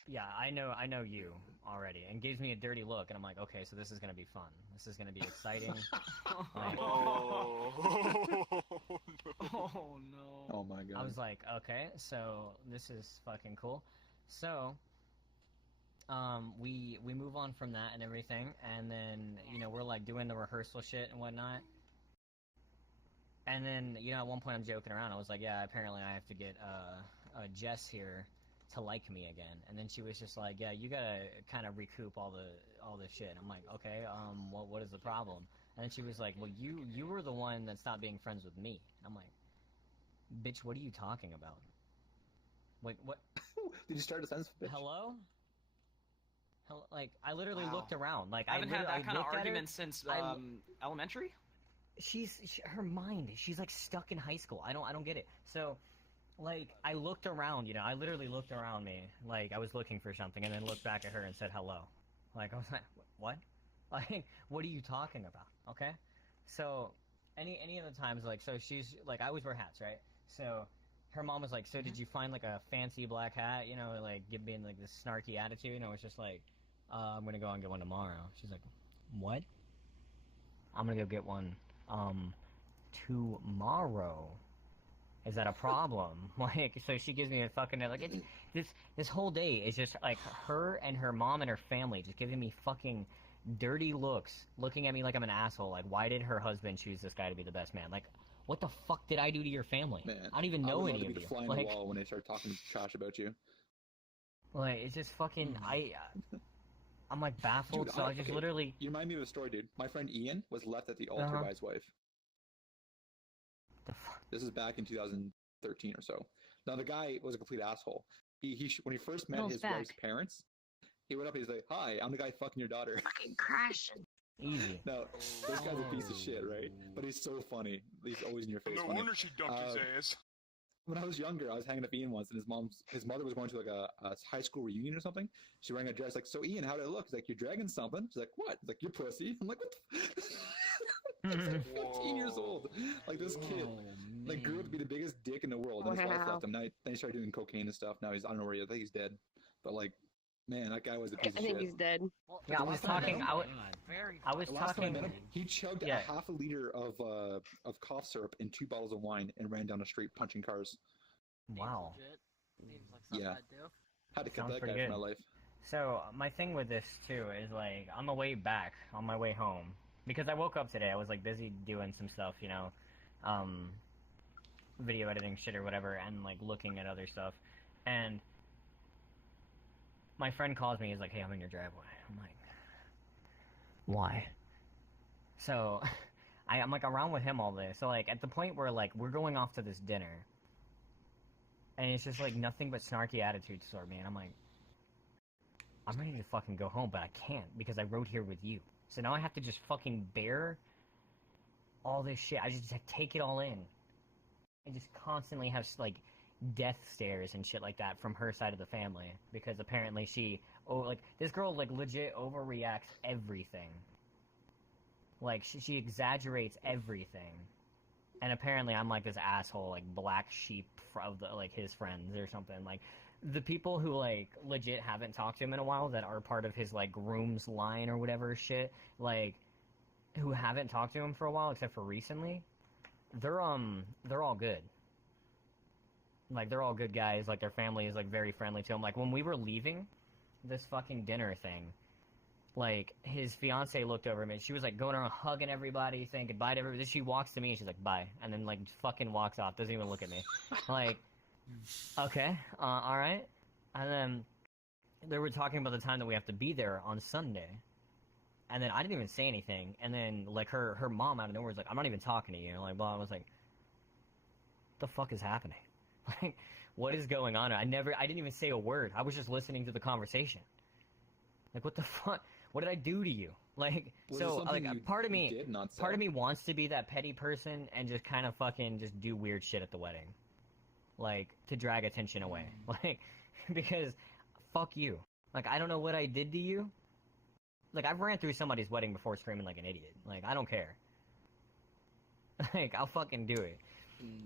"Yeah, I know you already," and gives me a dirty look, and I'm like, "Okay, so this is gonna be fun. This is gonna be exciting." Like, Oh no. Oh my god. I was like, "Okay, so this is fucking cool." So, we move on from that and everything, and then, you know, we're like doing the rehearsal shit and whatnot. And then, you know, at one point I'm joking around. I was like, "Yeah, apparently I have to get Jess here to like me again." And then she was just like, "Yeah, you gotta kind of recoup all the shit." I'm like, "Okay, what is the problem?" And then she was like, "Well, you were the one that stopped being friends with me." I'm like, "Bitch, what are you talking about?" Wait, what? Did you start a sentence? Bitch? Hello? Like, I literally looked around. Like, I haven't had that kind of argument her, since elementary. Her mind. She's like stuck in high school. I don't get it. So, like, I looked around. You know, I literally looked around me. Like, I was looking for something, and then looked back at her and said hello. Like, I was like, what? Like, what are you talking about? Okay. So, any of the times, like, so she's like, I always wear hats, right? So. Her mom was like, so did you find, like, a fancy black hat, you know, like, being, like, this snarky attitude, you know, it's just like, I'm gonna go and get one tomorrow. She's like, what? I'm gonna go get one, tomorrow. Is that a problem? Like, so she gives me a fucking, like, this whole day is just, like, her and her mom and her family just giving me fucking dirty looks, looking at me like I'm an asshole, like, why did her husband choose this guy to be the best man? Like, what the fuck did I do to your family? Man, I don't even know any of you. I would love to be the fly on the wall when they start talking trash about you. Like, it's just fucking, I'm like baffled, Dude, so I just literally... You remind me of a story, dude. My friend Ian was left at the altar by his wife. The fuck? This is back in 2013 or so. Now, the guy was a complete asshole. When he first met his wife's parents, he went up and he's like, hi, I'm the guy fucking your daughter. Fucking crashing. Easy. No, this guy's a piece of shit, right? But he's so funny. He's always in your face. No wonder she dumped his ass. When I was younger, I was hanging up Ian once, and his mother was going to like a high school reunion or something. She wearing a dress. Like, so Ian, how did it look? He's like, you're dragging something. She's like, what? He's like, you're pussy. I'm like, what? He's like 15 years old. Like this kid, like grew up to be the biggest dick in the world. And his wife left him. Then he started doing cocaine and stuff. Now I don't know where he is. I think he's dead. But like, man, that guy was a piece of shit. I think he's dead. Well, Yeah, I was talking. I was talking. He chugged a half a liter of cough syrup and 2 bottles of wine and ran down the street punching cars. Wow. Seems like something I'd do. Had to cut that guy from my life. So my thing with this too is like on the way back, on my way home, because I woke up today. I was like busy doing some stuff, you know, video editing shit or whatever, and like looking at other stuff, and my friend calls me. He's like, "Hey, I'm in your driveway." I'm like, "Why?" So I'm like around with him all day. So like at the point where like we're going off to this dinner, and it's just like nothing but snarky attitudes toward me, and I'm like, I'm ready to fucking go home, but I can't because I rode here with you. So now I have to just fucking bear all this shit. I just take it all in. And just constantly have like death stares and shit like that from her side of the family because apparently this girl like legit overreacts everything. Like she exaggerates everything. And apparently I'm like this asshole, like black sheep of the, like his friends or something. Like the people who like legit haven't talked to him in a while that are part of his like groom's line or whatever shit, like who haven't talked to him for a while except for recently, they're all good. Like they're all good guys, like their family is like very friendly to him. Like when we were leaving this fucking dinner thing, like his fiance looked over at me and she was like going around hugging everybody, saying goodbye to everybody. Then she walks to me and she's like bye, and then like fucking walks off, doesn't even look at me. Like okay, alright. And then they were talking about the time that we have to be there on Sunday. And then I didn't even say anything. And then like her mom out of nowhere was like, I'm not even talking to you. Like, blah. I was like, what the fuck is happening? Like, what is going on? I didn't even say a word. I was just listening to the conversation. Like, what the fuck? What did I do to you? Like, so like part of me wants to be that petty person and just kind of fucking just do weird shit at the wedding. Like, to drag attention away. Like, because fuck you. Like, I don't know what I did to you. Like, I've ran through somebody's wedding before screaming like an idiot. Like, I don't care. Like, I'll fucking do it.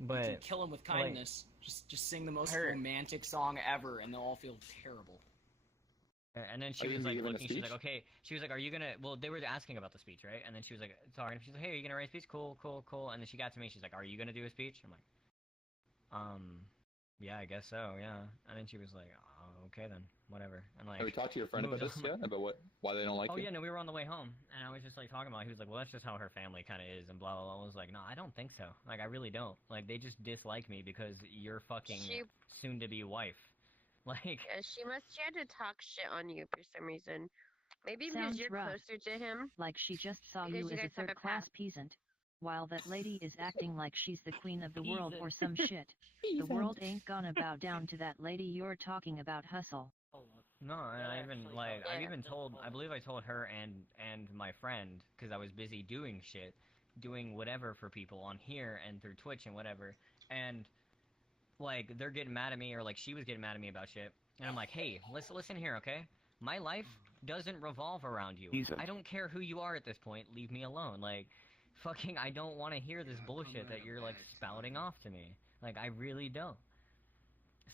But you can kill them with kindness. Like, just sing the most romantic song ever, and they'll all feel terrible. And then she was like looking. She's like, okay. She was like, are you gonna? Well, they were asking about the speech, right? And then she was like, talking. She's like, hey, are you gonna write a speech? Cool. And then she got to me. She's like, are you gonna do a speech? I'm like, yeah, I guess so. Yeah. And then she was like, oh, okay then, whatever. And like, have we talked to your friend about this? Yeah, about why they don't like you? Oh yeah, no, we were on the way home, and I was just like talking about. He was like, well, that's just how her family kind of is, and blah blah blah. I was like, no, I don't think so. Like, I really don't. Like, they just dislike me because you're fucking soon-to-be wife. Like, yeah, she had to talk shit on you for some reason. Maybe because you're closer to him. Like she just saw you as a third-class peasant. while that lady is acting like she's the queen of the world or some shit. The world ain't gonna bow down to that lady you're talking about, Hustle. No, and I even, like, I've even told, I believe I told her and my friend, because I was busy doing shit, doing whatever for people on here and through Twitch and whatever, and, like, they're getting mad at me, or, like, she was getting mad at me about shit, and I'm like, hey, listen here, okay? My life doesn't revolve around you. Jesus. I don't care who you are at this point, leave me alone, like, fucking, I don't want to hear this bullshit that you're, like, spouting off to me. Like, I really don't.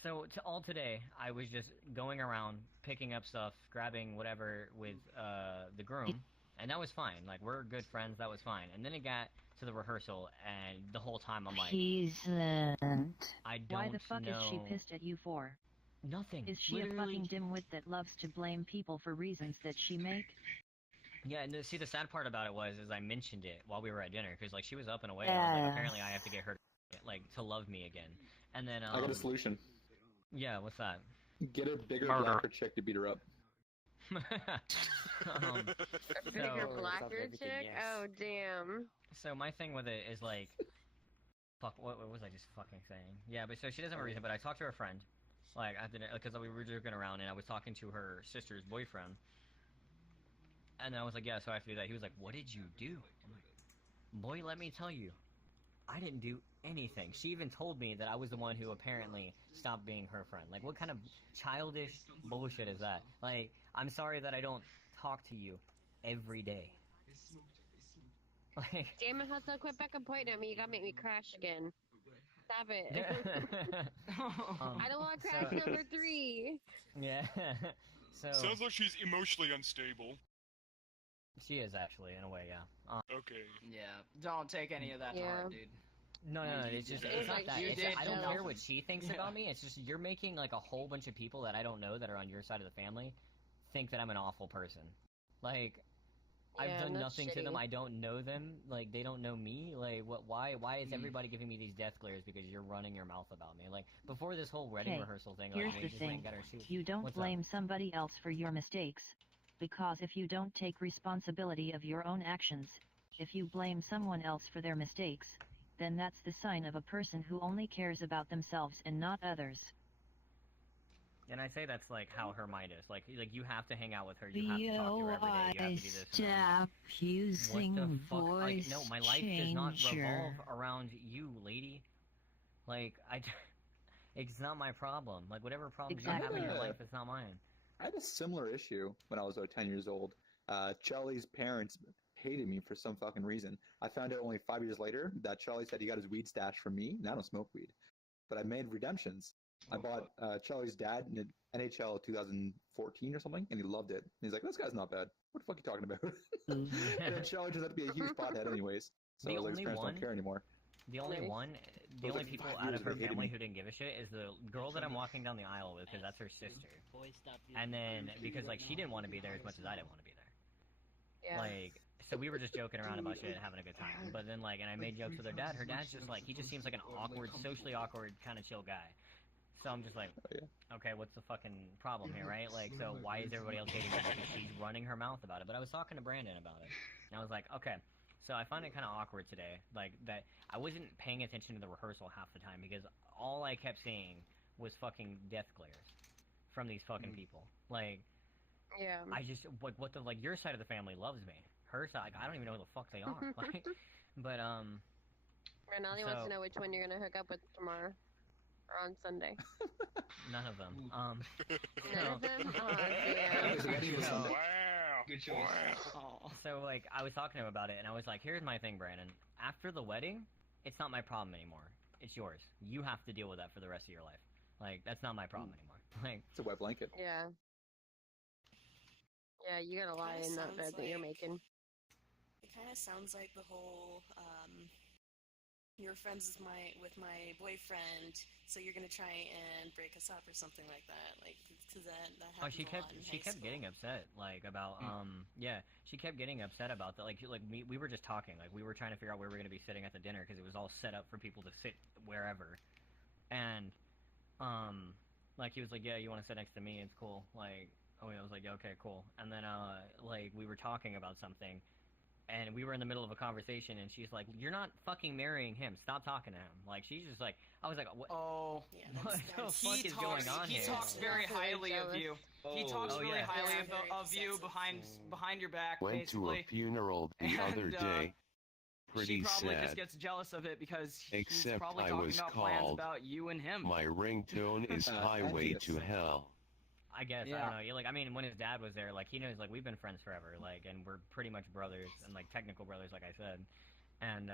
So, all today, I was just going around, picking up stuff, grabbing whatever with, the groom, and that was fine. Like, we're good friends, that was fine. And then it got to the rehearsal, and the whole time I'm like, Peasant. I don't Why the fuck know. is she pissed at you for? Nothing. Is she Literally. a fucking dimwit that loves to blame people for reasons that she make? Yeah, and see, the sad part about it is I mentioned it while we were at dinner, because, like, she was up and away, and I was like, apparently I have to get her, like, to love me again. And then, I got a solution. Yeah, what's that? Get a bigger, blacker chick to beat her up. A bigger, blacker chick? yes. Oh, damn. So my thing with it is, like, fuck, what was I just fucking saying? Yeah, but so she doesn't have a reason, but I talked to her friend, like, after, because we were joking around, and I was talking to her sister's boyfriend, and I was like, yeah, so I have to do that. He was like, what did you do? I'm like, boy, let me tell you, I didn't do anything. She even told me that I was the one who apparently stopped being her friend. Like, what kind of childish bullshit is that? Like, I'm sorry that I don't talk to you every day. Like, damn it, Hustle, quit back and pointing at me. You gotta make me crash again. Stop it. I don't want crash number 3. Yeah. So sounds like she's emotionally unstable. she is actually, in a way, yeah. Okay. Yeah, don't take any of that to heart, dude. No, it's just, it's not that. It's just, I don't care what she thinks about me. It's just, you're making, like, a whole bunch of people that I don't know that are on your side of the family think that I'm an awful person. Like, I've done nothing to them. I don't know them. Like, they don't know me. Like, why is everybody giving me these death glares because you're running your mouth about me? Like, before this whole wedding rehearsal thing, Here's like, the thing. You don't blame somebody else for your mistakes. Because if you don't take responsibility of your own actions, if you blame someone else for their mistakes, then that's the sign of a person who only cares about themselves and not others. And I say that's, like, how her mind is. Like you have to hang out with her. You have to talk to her every day. You have to do this. Stop using what the fuck? voice No, my life does not revolve around you, lady. Like, it's not my problem. Like, whatever problems you have in your life, it's not mine. I had a similar issue when I was about 10 years old. Charlie's parents hated me for some fucking reason. I found out only 5 years later that Charlie said he got his weed stash from me, and I don't smoke weed. But I made redemptions. I bought Charlie's dad in NHL 2014 or something, and he loved it. And he's like, this guy's not bad. What the fuck are you talking about? And then Charlie turns out to be a huge pothead anyways. So his parents don't care anymore. The only people out of her family who didn't give a shit is the girl that I'm walking down the aisle with, because that's her sister. And then, because, like, she didn't want to be there as much as I didn't want to be there. Yeah. Like, so we were just joking around about shit and having a good time. But then, like, and I made jokes with her dad. Her dad's just, like, he just seems like an awkward, socially awkward, kind of chill guy. So I'm just like, okay, what's the fucking problem here, right? Like, so why is everybody else hating her? Because she's running her mouth about it. But I was talking to Brandon about it. And I was like, okay. So I find it kind of awkward today, like, that I wasn't paying attention to the rehearsal half the time because all I kept seeing was fucking death glares from these fucking people. Like, yeah. I just, like, what the, like, your side of the family loves me. Her side, like, I don't even know who the fuck they are. Like, but, Renali wants to know which one you're gonna hook up with tomorrow. Or on Sunday. None of them. None of them? Oh, damn. Wow. Good choice. Wow. So, like, I was talking to him about it, and I was like, here's my thing, Brandon. After the wedding, it's not my problem anymore. It's yours. You have to deal with that for the rest of your life. Like, that's not my problem anymore. Like, it's a wet blanket. Yeah. Yeah, you gotta lie in that bed that you're making. It kind of sounds like the whole, you're friends with my boyfriend, so you're gonna try and break us up or something like that. Like, cause that happens she kept getting upset, like, about, yeah, she kept getting upset about that. Like we were just talking, like, we were trying to figure out where we were gonna be sitting at the dinner, because it was all set up for people to sit wherever. And, like, he was like, yeah, you want to sit next to me? It's cool. Like, I was like, yeah, okay, cool. And then, like, we were talking about something, and we were in the middle of a conversation, and she's like, "You're not fucking marrying him. Stop talking to him." Like, she's just like, I was like, "What? Oh, what the fuck is going on he here?" talks very highly of you. He talks really highly of you behind your back, Went basically. to a funeral the other day. Pretty she probably sad. just gets jealous of it because he's Except probably I talking was about plans called. about you and him. My ringtone is Highway to Hell. I guess, I don't know, like, I mean, when his dad was there, like, he knows, like, we've been friends forever, like, and we're pretty much brothers, and, like, technical brothers, like I said, and,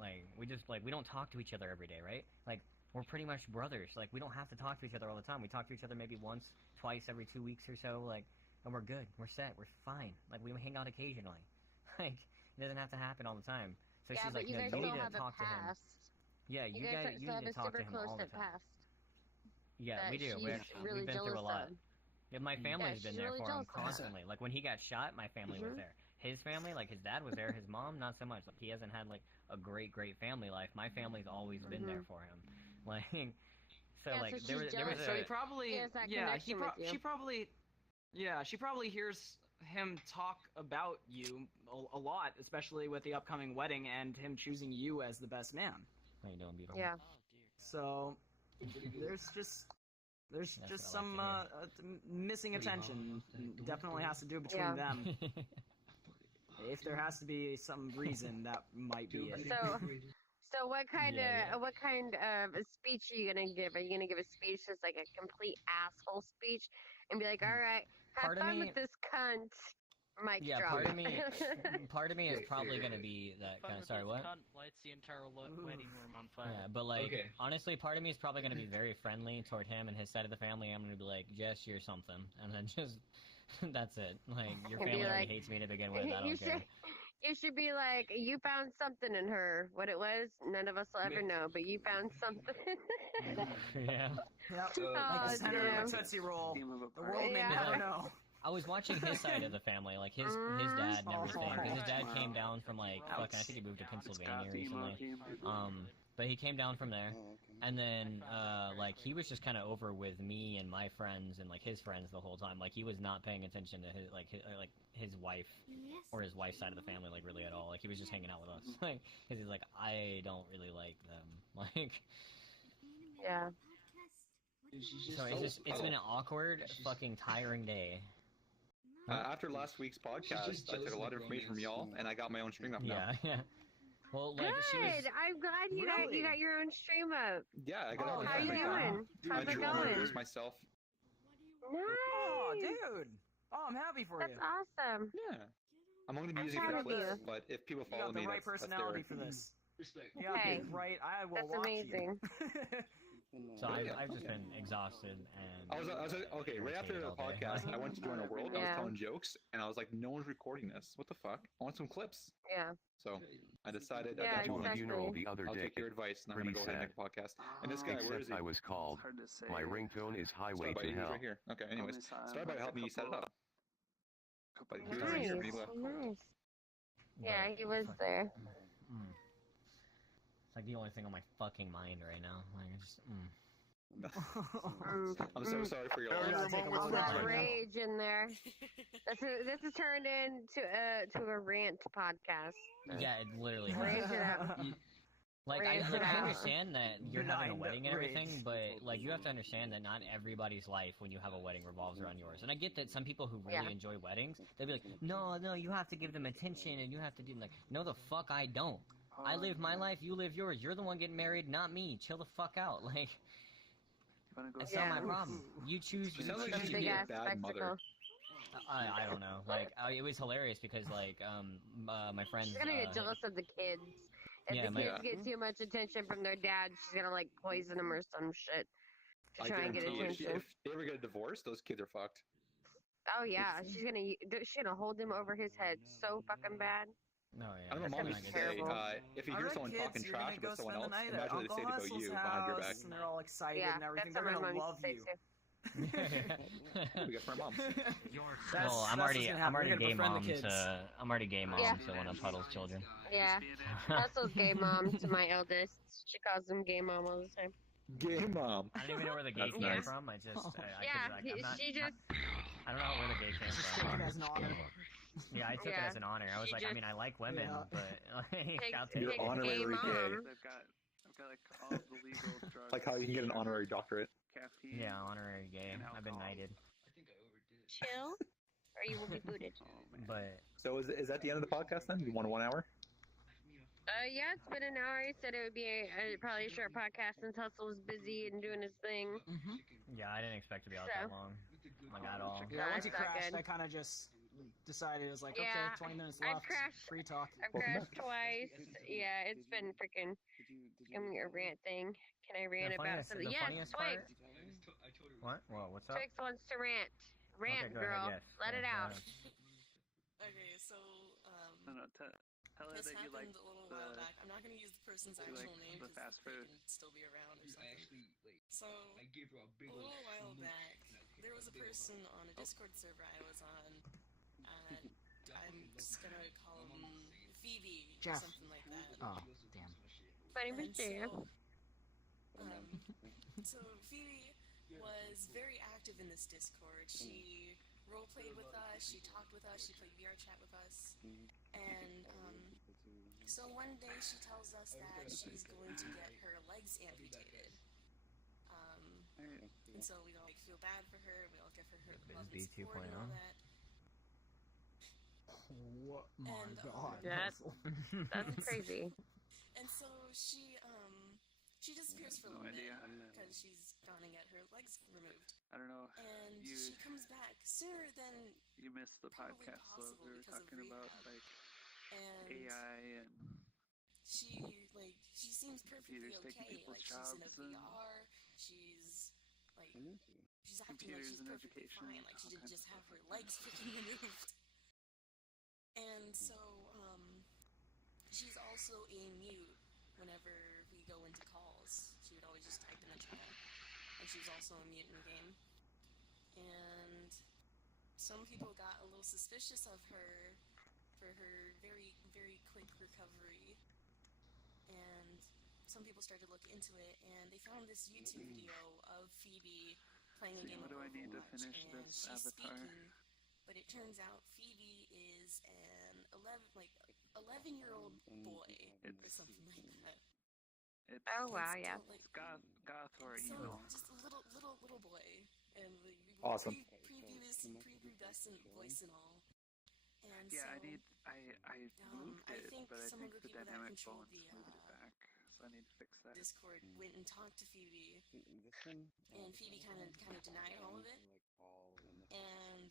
like, we just, like, we don't talk to each other every day, right? Like, we're pretty much brothers, like, we don't have to talk to each other all the time, we talk to each other maybe once, twice every 2 weeks or so, like, and we're good, we're set, we're fine, like, we hang out occasionally, like, it doesn't have to happen all the time, so she's like, no, you need to talk to him. Yeah, you guys, you need to talk to him all the time. Yeah, we do, we've been through a lot. Yeah, my family's been there for him constantly. Like, when he got shot, my family was there. His family, like, his dad was there. His mom, not so much. Like, he hasn't had, like, a great family life. My family's always been there for him. Like, so, like, so there was so he probably, she probably hears him talk about you a lot, especially with the upcoming wedding and him choosing you as the best man. How you doing, beautiful? Yeah. So, there's just some missing attention. Definitely has to do between them. If there has to be some reason, that might be it. So what kind of speech are you gonna give? Are you gonna give a speech that's like a complete asshole speech and be like, all right, have fun with this cunt? Mic drop. Part of me is probably gonna be that kind of. Sorry, what? Lights the entire wedding room on fire. Yeah, but like, honestly, part of me is probably gonna be very friendly toward him and his side of the family. I'm gonna be like, Jess, you're something, and then just that's it. Like, your family already hates me to begin with. I don't care. You should be like, you found something in her. What it was, none of us will ever know, but you found something. Yeah. Yep. Like the center of a Tootsie Roll. The world may never know. I was watching his side of the family, like his dad and everything, because his dad came down from like fucking, I think he moved to Pennsylvania recently. But he came down from there, and then like he was just kind of over with me and my friends and like his friends the whole time. Like he was not paying attention to his wife or his wife's side of the family like really at all. Like he was just hanging out with us, like because he's like, I don't really like them, like. Yeah. So it's been an awkward, fucking tiring day. After last week's podcast, I took a lot of information from y'all, and I got my own stream up now. Yeah. Well, like, good. I'm glad you got your own stream up. Yeah, I got how you doing? How's it going? Myself. Nice. Oh, dude. Oh, I'm happy for you. That's awesome. Yeah. I'm only gonna be using it for clips, but if people follow me, you got the right personality for this. Yeah, hey, right. I will that's watch amazing. So I've just been exhausted and. I was okay. Right after the podcast, I went to join a world. I was telling jokes, and I was like, "No one's recording this. What the fuck? I want some clips." Yeah. So I decided. Yeah, to a funeral the other I'll day. take your advice, and I'm gonna go ahead and make a podcast. And this guy, where is he? I was called. My ringtone is Highway to Hell. Right here. Okay. Anyways, start by helping me set it up. But he was Nice. right here, but he left. Nice. Yeah, he was there. It's like the only thing on my fucking mind right now. Like, I just. I'm so sorry for your loss. All that rage in there. This is turned into a rant podcast. Yeah, it literally Rage it out. Like, Rage it I out. understand that you're having a wedding and everything, but, like, you have to understand that not everybody's life when you have a wedding revolves around yours. And I get that some people who really enjoy weddings, they'll be like, no, you have to give them attention and you have to do, like, no, the fuck I don't. I live my life, you live yours. You're the one getting married, not me. Chill the fuck out. Like, that's not my problem. You choose to Big ass spectacle. I don't know. Like, it was hilarious because, like, my friends. She's gonna get jealous of the kids. If the kids get too much attention from their dad, she's gonna, like, poison them or some shit to try and get attention. If they ever get a divorce, those kids are fucked. Oh, yeah. She's gonna hold him over his head so fucking bad. No, yeah. I don't know, Mom used to say, if you hear someone talking trash about someone else, imagine what they say about you behind your back. And they're all excited and everything. They're gonna love you. We got for our moms. Well, I'm already gay mom to one of Puddle's children. Yeah, Hustle's gay mom to my eldest. She calls him gay mom all the time. Gay mom. I don't even know where the gay came from. I don't know where the gay came from. As an honor. Yeah, I took it as an honor. I was like, I mean, I like women, but like, You're honorary gay. I've got like all the legal drugs. Like how you can get an honorary doctorate. Caffeine. Yeah, honorary gay. I've been knighted. Chill, or you will be booted. But so is that the end of the podcast then? You want 1 hour? Yeah, it's been an hour. He said it would be probably a short podcast since Hustle was busy and doing his thing. Yeah, I didn't expect to be out that long. Like at all. Yeah, once he crashed, I kind of just decided it was like, okay, 20 minutes left. Free talk. I've crashed twice. Yeah, it's been freaking a rant thing. Can I rant about something? Yes, Twix. What? Well, what's up? Twix wants to rant. Rant, okay, girl. Yes. Let it out. Okay, so tell her this that you like happened a little while back. I'm not going to use the person's actual name because they can still be around or something. So, a little while back, there was a person on a Discord server I was on, and I'm just going to call him Phoebe or something like that. Oh, damn. My name is Jeff. So Phoebe was very active in this Discord. She roleplayed with us, she talked with us, she played VR chat with us, and so one day she tells us that she's going to get her legs amputated. And so we all like feel bad for her, we all give her love and support and all that. Oh my god. That's crazy. And so she disappears for a little bit because she's gone and get her legs removed. I don't know. And she comes back sooner than you missed the podcast though. We were talking about like AI and she seems perfectly okay. Like she's in a VR. She's acting like she's perfectly fine. Like she didn't just have her legs freaking removed. And so she's also a mute whenever we go into calls. She would always just type in the chat. And she was also a mute in the game. And some people got a little suspicious of her for her very, very quick recovery. And some people started to look into it, and they found this YouTube video of Phoebe playing a game of Overwatch, and she's speaking, but it turns out Phoebe is an 11-year-old boy or something like that. Oh wow, yeah. It's goth or emo. Just a little boy, and awesome. Prepubescent voice and all. And yeah, so, I moved it, but I think the dynamic bones the moved it back, so I need to fix that. Discord went and talked to Phoebe, and Phoebe kind of denied all of it. And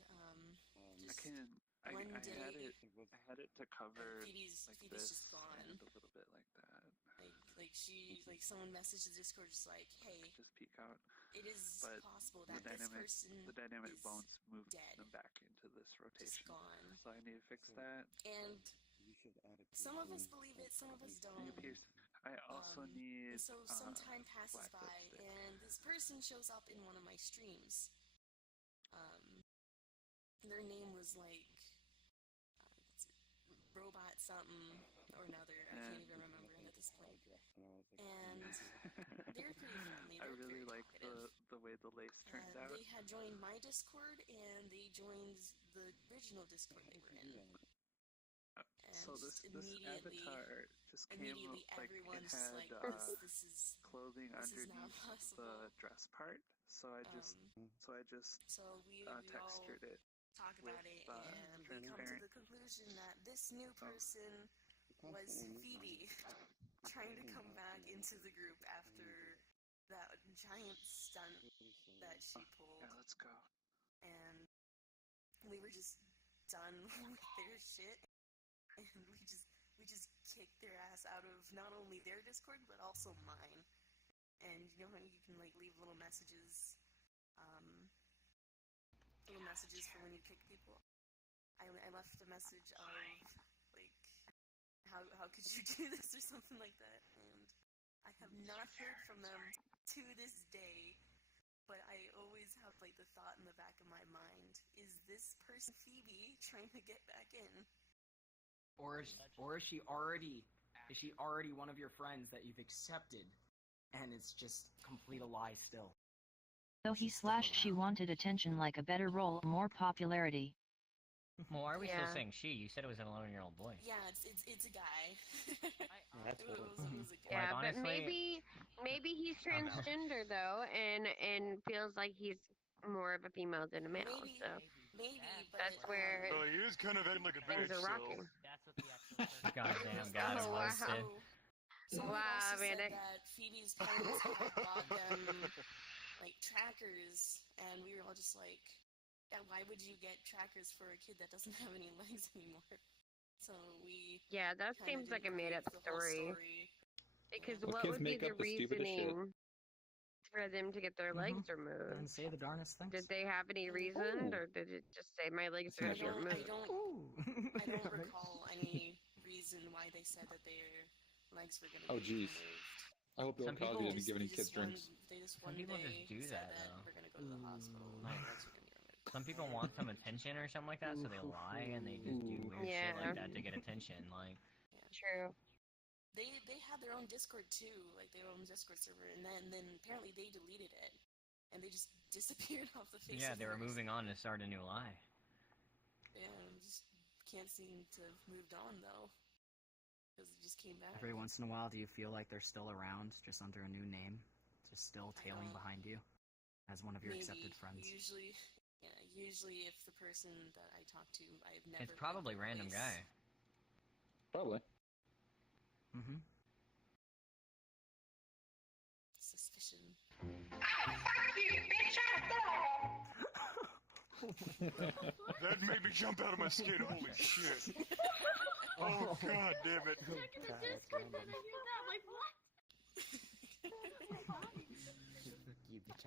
I had it to cover Phoebe's this just gone. and a little bit like that. Like someone messaged the Discord just like, hey, just peek out. It is possible that the dynamic is bones moved dead. them back into this rotation. Just gone. So I need to fix that. And some of us believe it, some of us don't. I also need. So some time passes by, and this person shows up in one of my streams. Their name was like Robot something or another. I can't even remember it at this point. And they're pretty friendly. I really like the way the lace turns out. They had joined my Discord, and they joined the original Discord they were in. So this avatar just came like it had this is clothing underneath the dress part. So I just textured it. Talk about it, and we come to the conclusion that this new person was Phoebe trying to come back into the group after that giant stunt that she pulled. Yeah, let's go. And we were just done with their shit, and we just kicked their ass out of not only their Discord but also mine. And you know how you can like leave little messages for when you kick people. I left a message of like, how could you do this or something like that, and I have not heard from them to this day. But I always have like the thought in the back of my mind: is this person Phoebe trying to get back in? Or is she already one of your friends that you've accepted, and it's just complete a lie still? So she wanted attention, like a better role, more popularity. Well, why are we Yeah. still saying she? You said it was an 11-year-old boy. Yeah, it's a guy. That's it was a guy. Yeah, Like, but honestly, maybe he's transgender though, and feels like he's more of a female than a male. Maybe, So maybe, but that's where Well, he is kind of acting like a things bitch, are so... rocking. That's what the actual goddamn got him Oh, wow. roasted. Someone Wow, also man, said that Phoebe's parents had bought them like trackers, and we were all just like, yeah, why would you get trackers for a kid that doesn't have any legs anymore? So we Yeah, that kinda seems like a didn't made up believe the whole story. Because Well, what kids would be make the up the stupidest shit. reasoning for them to get their legs And removed? say the darnest things. Did they have any reason, or did it just say my legs are I gonna get don't, removed? I don't recall any reason why they said that their legs were gonna Oh, be jeez. removed. I hope Bill Some Cosby people- didn't give any kids drinks. They just Some one people day just do said that, though. we're gonna go to the hospital. Like, My legs are gonna be removed. Some people want some attention or something like that, so they lie and they just do weird shit Yeah. like that to get attention. Like, True. They had their own Discord too, like their own Discord server, and then apparently they deleted it, and they just disappeared off the face. yeah, of they were the earth. moving on to start a new lie. Yeah, just can't seem to have moved on though, because it just came back. Every once in a while, do you feel like they're still around, just under a new name, just still tailing behind you, as one of your accepted friends? Usually, yeah. Usually, if the person that I talk to, I've never. It's probably met random twice. guy. Probably. Mm-hmm. Suspicion. That made me jump out of my skin, holy shit. Oh, god damn it.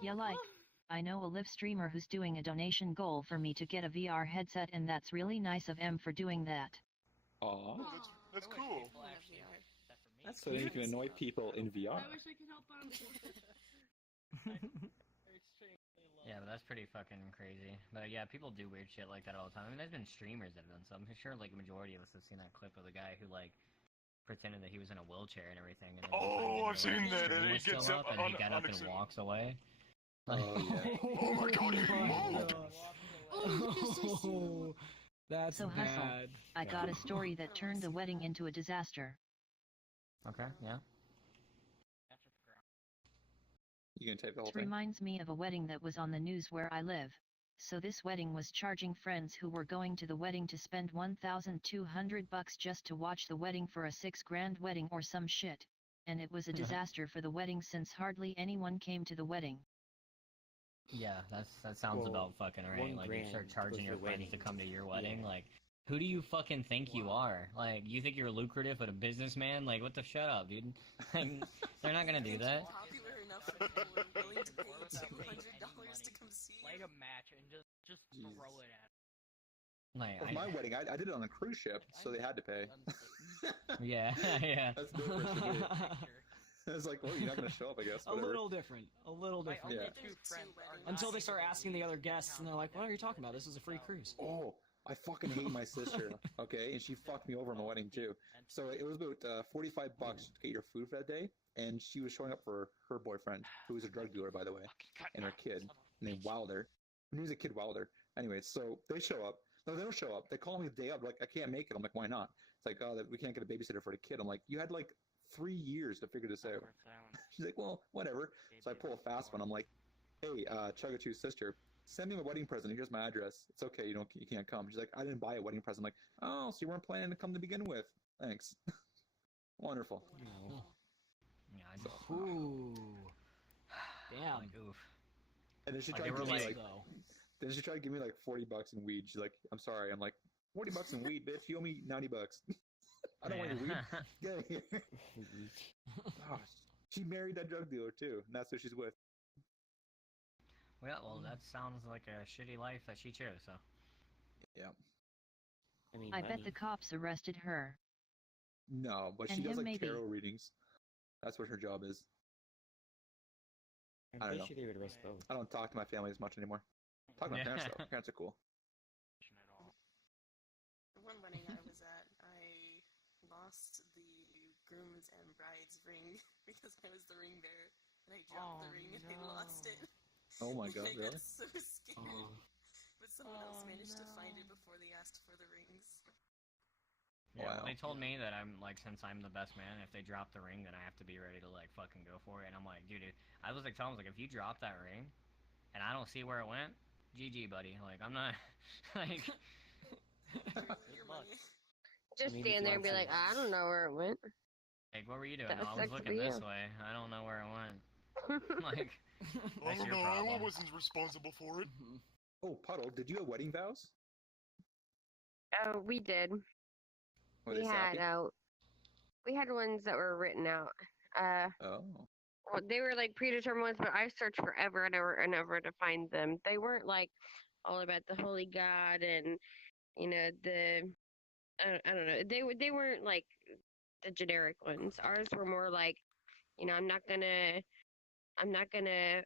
Yeah, like, I know a live streamer who's doing a donation goal for me to get a VR headset, and that's really nice of him for doing that. Aw. That's cool. That's so you can annoy people in VR. I wish I could help on. Yeah, but that's pretty fucking crazy. But yeah, people do weird shit like that all the time. I mean, there's been streamers that have done some. I'm sure like a majority of us have seen that clip of the guy who like pretended that he was in a wheelchair and everything. And then Oh, I've seen that, and he was still gets up and he got up and walks away. Oh, yeah. Oh my god, he moved! Oh, that's So Hustle, bad. I got a story that turned the wedding into a disaster. Okay, yeah. You can take the whole This thing. reminds me of a wedding that was on the news where I live. So this wedding was charging friends who were going to the wedding to spend $1,200 just to watch the wedding for a $6,000 wedding or some shit. And it was a disaster for the wedding since hardly anyone came to the wedding. Yeah, that sounds Well, about fucking right. Like you start charging your friends to come to your wedding. Like, who do you fucking think you are? Like, you think you're lucrative but a businessman? Like, what the shut up, dude? Like, they're not gonna do that. Popular enough that people are willing to pay $200 to come see you. Light a match and just throw it at Like, For my wedding, I did it on a cruise ship, so they had to pay. yeah, yeah. That's different to do. It's like, well, you're not going to show up, I guess. A Whatever. little different. A little different. Yeah. Until they start asking the other guests, and they're like, "What are you talking about? This is a free cruise." Oh, I fucking hate my sister. Okay, and she fucked me over at my wedding too. So it was about $45 to get your food for that day, and she was showing up for her boyfriend, who was a drug dealer, by the way, and her kid named Wilder. And he was a kid Wilder. Anyway, so they show up. No, they don't show up. They call me the day of. Like, I can't make it. I'm like, why not? It's like, oh, we can't get a babysitter for the kid. I'm like, you had like 3 years to figure this out. She's like, well, whatever. So I pull a fast one. I'm like, hey, ChuggaChoo's sister, send me my wedding present. Here's my address. It's okay. You can't come. She's like, I didn't buy a wedding present. I'm like, oh, so you weren't planning to come to begin with. Thanks. Wonderful. Yeah, ooh. Damn. Like, oof. And then she Like, tried they to were give me like- like, then she tried to give me like $40 in weed. She's like, I'm sorry. I'm like, $40 in weed, bitch. You owe me $90. I don't want your weed. Get out of here. Gosh. She married that drug dealer too, and that's who she's with. Well, that sounds like a shitty life that she chose, so. Yeah. I bet the cops arrested her. No, but she And does him like maybe. tarot readings. That's what her job is. I don't know. They would arrest both. I don't talk to my family as much anymore. Talk to my parents though. Parents are cool. One wedding I was at, I lost the groom's and bride's ring because I was the ring bearer, and I dropped the ring and I lost it. Oh my god, I really? got so scared. But someone else managed to find it before the asked for the rings. Yeah, Wow. they told me that I'm like, since I'm the best man, if they drop the ring, then I have to be ready to like fucking go for it. And I'm like, dude, I was like telling him, like, if you drop that ring, and I don't see where it went, GG, buddy. Like, I'm not like. Your money. Just stand there and be like, I don't know where it went. Like, what were you doing? That No, I was sucks looking for this you. way. I don't know where it went. Like, I that's don't your know, problem. I wasn't responsible for it. Oh, Puddle, did you have wedding vows? Oh, we did. Were We they had sappy? we had ones that were written out. Oh. Well, they were like predetermined ones, but I searched forever and ever to find them. They weren't like all about the holy God and the I don't know. They weren't like the generic ones. Ours were more like, I'm not gonna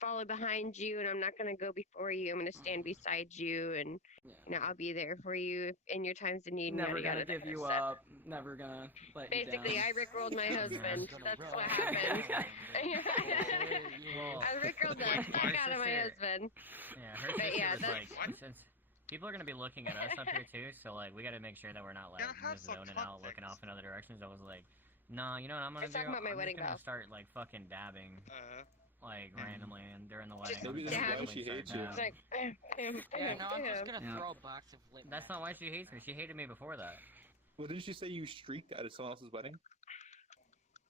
follow behind you, and I'm not gonna go before you. I'm gonna stand beside you, and I'll be there for you in your times of need. Never and gonna yada, give yada, you stuff. up. Never gonna let you down. Basically, I rickrolled my husband. That's what happened. Well, I rickrolled the fuck out of my husband. Yeah, her But sister yeah, was that's- like, since people are gonna be looking at us up here too, so like we gotta make sure that we're not like just zoning out, looking off in other directions. I was like, nah, you know what I'm gonna Let's do? talk about my I'm wedding just gonna vows. start like fucking dabbing, like randomly, and during the wedding. Just I'm Maybe just this is gonna why she randomly hates start you. It's like, Yeah, no, I'm just gonna Yeah. throw a box of lit. That's not why she hates me. She hated me before that. Well, didn't she say you streaked at someone else's wedding?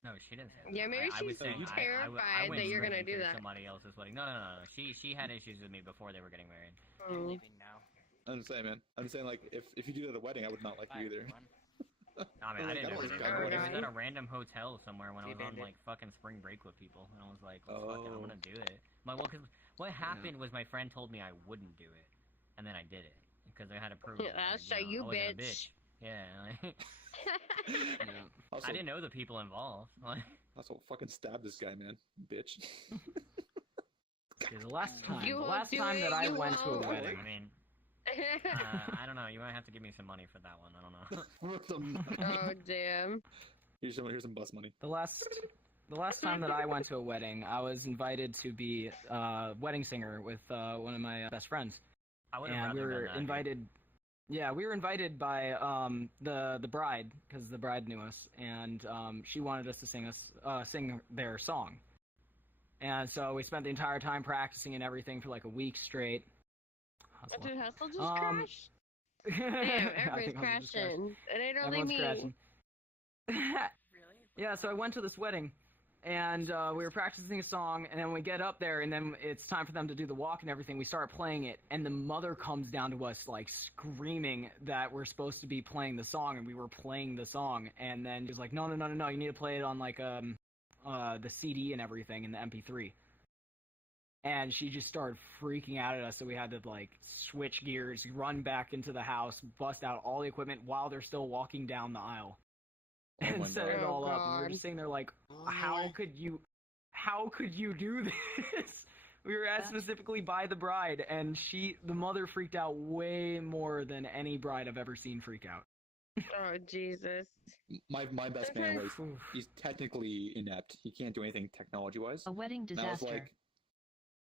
No, she didn't say that. Yeah, maybe I was she's saying terrified went that you're gonna streaking do through that. somebody else's wedding. No. She had issues with me before they were getting married. I'm leaving now. I'm just saying, man. I'm saying, like, if you do that at a wedding, I would not like Bye, you either. everyone. I mean, I didn't know. Like, It that was was at a random hotel somewhere when I was on Bandit. like fucking spring break with people, and I was like, well, fuck it, I'm gonna do it. Cause what happened was my friend told me I wouldn't do it, and then I did it because I had to prove it. I'll show you, I wasn't a bitch. Yeah, like, Also, I didn't know the people involved. Like, also, fucking stab this guy, man, bitch. Okay, the last time, You the won't last do time it, that I you went to a won't. wedding. I mean, I don't know. You might have to give me some money for that one. I don't know. Oh damn. Here's some bus money. The last time that I went to a wedding, I was invited to be a wedding singer with one of my best friends. I would have And we rather were done that. invited. Yeah, we were invited by the bride, because the bride knew us, and she wanted us to sing their song. And so we spent the entire time practicing and everything for like a week straight. Did Hustle just Um, crash? Damn, I everybody's think Hustle just crashed. crashing. It ain't only Everyone's me. crashing. Really? Yeah, so I went to this wedding, and we were practicing a song, and then we get up there, and then it's time for them to do the walk and everything. We start playing it, and the mother comes down to us, like, screaming that we're supposed to be playing the song, and we were playing the song, and then she was like, no, you need to play it on, like, the CD and everything, in the MP3. And she just started freaking out at us, so we had to, like, switch gears, run back into the house, bust out all the equipment while they're still walking down the aisle. And set it all up, and we were just sitting there like, how could you do this? We were asked specifically by the bride, and the mother freaked out way more than any bride I've ever seen freak out. Oh Jesus. My best man he's technically inept. He can't do anything technology wise. A wedding And disaster.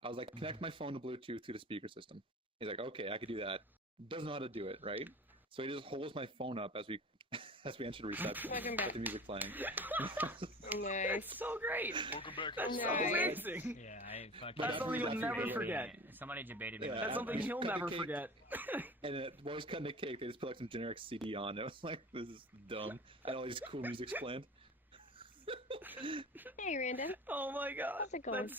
I was like, connect my phone to Bluetooth to the speaker system. He's like, okay, I could do that. Doesn't know how to do it, right? So he just holds my phone up as we enter the reception with the music playing. Nice. So great. Welcome back. That's so Nice. amazing. Yeah, That's something you'll never forget. Somebody debated me. Yeah. That's something he'll Cut the never cake. forget. And while I was cutting the cake, they just put like some generic CD on. It was like, this is dumb. And all these cool music's playing. Hey, Random. Oh my god. How's it going?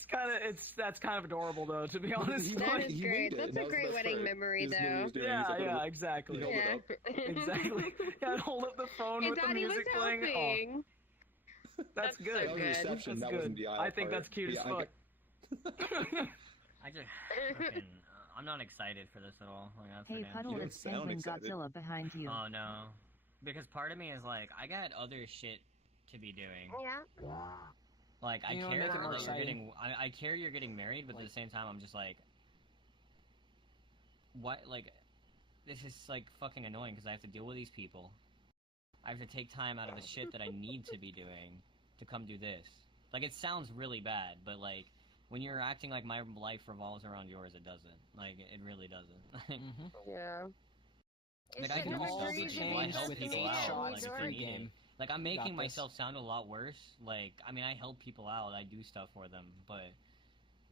That's kind of adorable though, to be honest. That is He great. winged it, That's and that a was the great best wedding part. memory, He just knew what he though. was doing. Yeah, He's like, yeah, "Oh, exactly. he held it up." Exactly. Yeah, hold up the phone His with the daddy was music playing. Oh, helping. that's good. That was the good. reception. That's That good. wasn't the aisle I think part. that's cute as Yeah, fuck. I just freaking, I'm not excited for this at all. Like, that's Hey, for damn Puddle, sure. it's Penguin Godzilla behind you. Oh no, because part of me is like, I got other shit to be doing. Yeah. Like, I You know, care make it more that you're exciting. getting, I care you're getting married, but at the same time, I'm just like, what? Like, this is like fucking annoying because I have to deal with these people. I have to take time out of the shit that I need to be doing to come do this. Like, it sounds really bad, but like, when you're acting like my life revolves around yours, it doesn't. Like, it really doesn't. Yeah. Like, I can all be changed with 8 shots pre-game. Like, I'm making myself sound a lot worse. Like, I mean, I help people out, I do stuff for them, but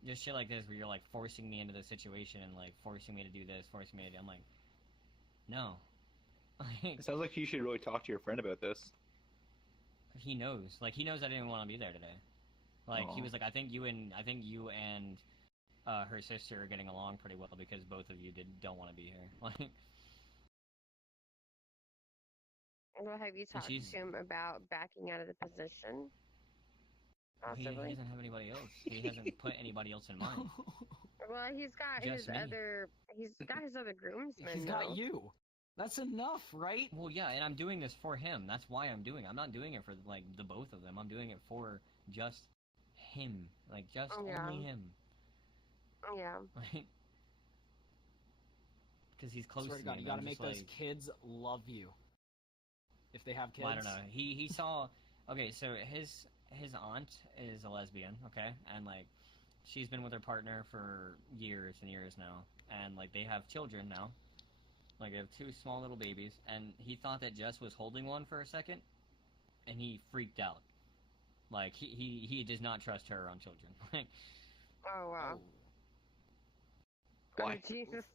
just shit like this where you're, like, forcing me into the situation and, like, forcing me to do this, forcing me to do... I'm like, no. It sounds like you should really talk to your friend about this. He knows. Like, he knows I didn't want to be there today. Like, he was like, I think you and her sister are getting along pretty well because both of you don't want to be here. Like... Well, have you talked to him about backing out of the position? He doesn't have anybody else. He hasn't put anybody else in mind. Well, he's got his other groomsmen. He's got you. That's enough, right? Well, yeah, and I'm doing this for him. That's why I'm doing it. I'm not doing it for, like, the both of them. I'm doing it for just him. Like, just only him. Yeah. Like, because he's close to me. You gotta make those kids love you. If they have kids. Well, I don't know. He saw... Okay, so his aunt is a lesbian, okay? And, like, she's been with her partner for years and years now. And, like, they have children now. Like, they have 2 small little babies. And he thought that Jess was holding one for a second. And he freaked out. Like, he does not trust her on children. Like... Oh, wow. Why? Oh, Jesus.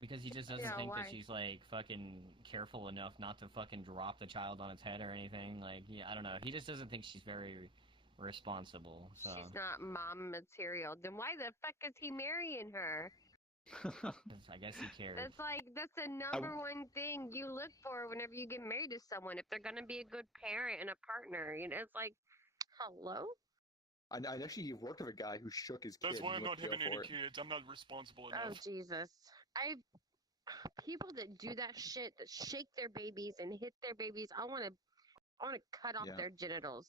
Because he just doesn't think that she's, like, fucking careful enough not to fucking drop the child on its head or anything. Like, yeah, I don't know. He just doesn't think she's very responsible, so... She's not mom material. Then why the fuck is he marrying her? I guess he cares. That's the number one thing you look for whenever you get married to someone. If they're gonna be a good parent and a partner, you know, it's like, hello? I actually worked with a guy who shook his kids. That's why I'm not having any kids. I'm not responsible enough. Oh, Jesus. People that do that shit, that shake their babies and hit their babies, I want to cut off their genitals.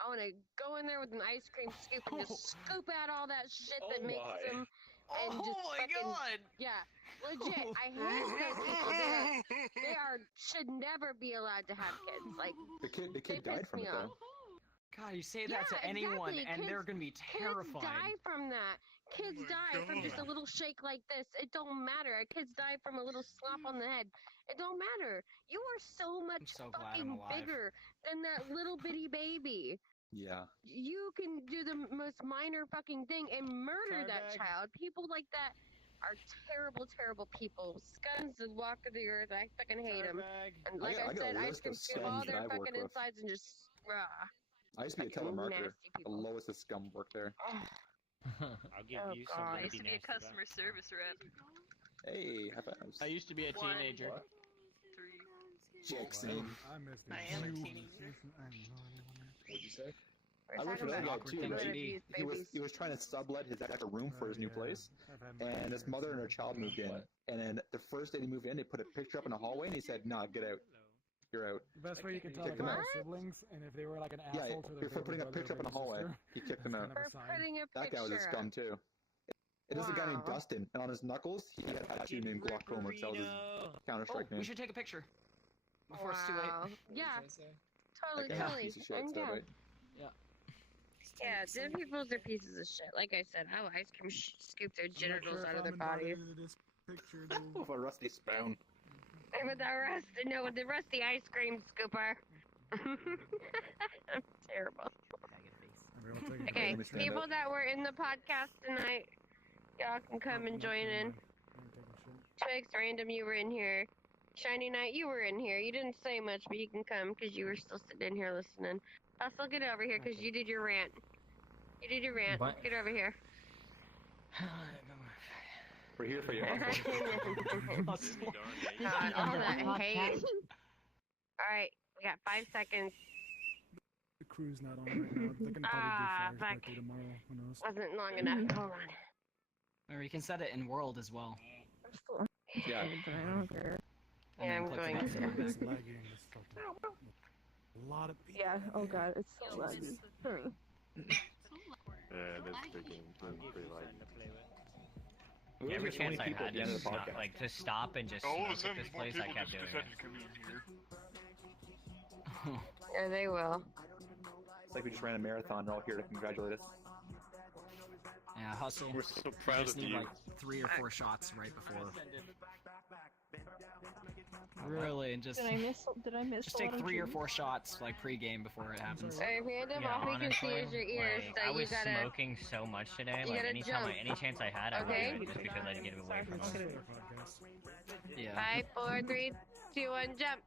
I want to go in there with an ice cream scoop and just scoop out all that shit that makes them... And just God! Yeah, legit. I hate those people. They should never be allowed to have kids. Like the kid died from it though. God, you say that to anyone, and they're gonna be terrified. Kids die from that. Kids die from just a little shake like this. It don't matter. Kids die from a little slap on the head. It don't matter. You are so much fucking bigger than that little bitty baby. Yeah. You can do the most minor fucking thing and murder that child. People like that are terrible, terrible people. Scums of the walk of the earth. I fucking hate them. And like I said, ice cream scoop all their fucking insides and just... I used to be a telemarketer. The lowest of scum work there. I'll give you something. I used to be a customer service rep. Hey, high fives. I used to be a teenager. 3. Jackson. I am a teenager. What'd you say? I worked for another guy too. He was trying to sublet his extra room for his new place, and his mother and her child moved in. And then the first day they moved in, they put a picture up in the hallway, and he said, "Nah, get out. You're out." The best way you can tell if they're siblings, and if they were like an asshole to their for putting a picture up in the hallway, he kicked them out. That guy was a scum too. It is a guy named Dustin, and on his knuckles, he had a tattoo named Glaucoma, which was his Counter-Strike name. We should take a picture before it's too late. Yeah. Totally. Yeah, them peoples are pieces of shit. Like I said, I will ice cream scoop their genitals out of their bodies. With a rusty spoon. With the rusty ice cream scooper. I'm terrible. Okay, people that were in the podcast tonight, y'all can come and join in. Twix, Random, you were in here. Shiny Knight, you were in here. You didn't say much, but you can come because you were still sitting in here listening. Hustle, get over here because you did your rant. You did your rant. What? Get over here. We're here for you. God, all that hate. Alright, we got 5 seconds. The crew's not on right now. They're gonna probably do fires directly tomorrow. Who knows? Wasn't long enough. Hold on. Or you can set it in world as well. Yeah. I don't care. Yeah, I'm going to. It's lagging. It's fucking a lot of people. Yeah, oh god, it's so laggy. That's freaking pretty Every chance I had to stop and just smoke at this place, I kept doing it. Yeah, they will. It's like we just ran a marathon. They're all here to congratulate us. Yeah, Hustle. We're so proud just of need you. like 3 or 4 shots right before. Really, and just Did I miss? just take 3 or 4 shots like pre-game before it happens. Random, Yeah, all we can see is your ears, like, so I was you gotta. smoking so much today. You Like gotta any chance I had, I would Okay. do it just because I'd get away from it. Yeah. 5, 4, 3, 2, 1, jump.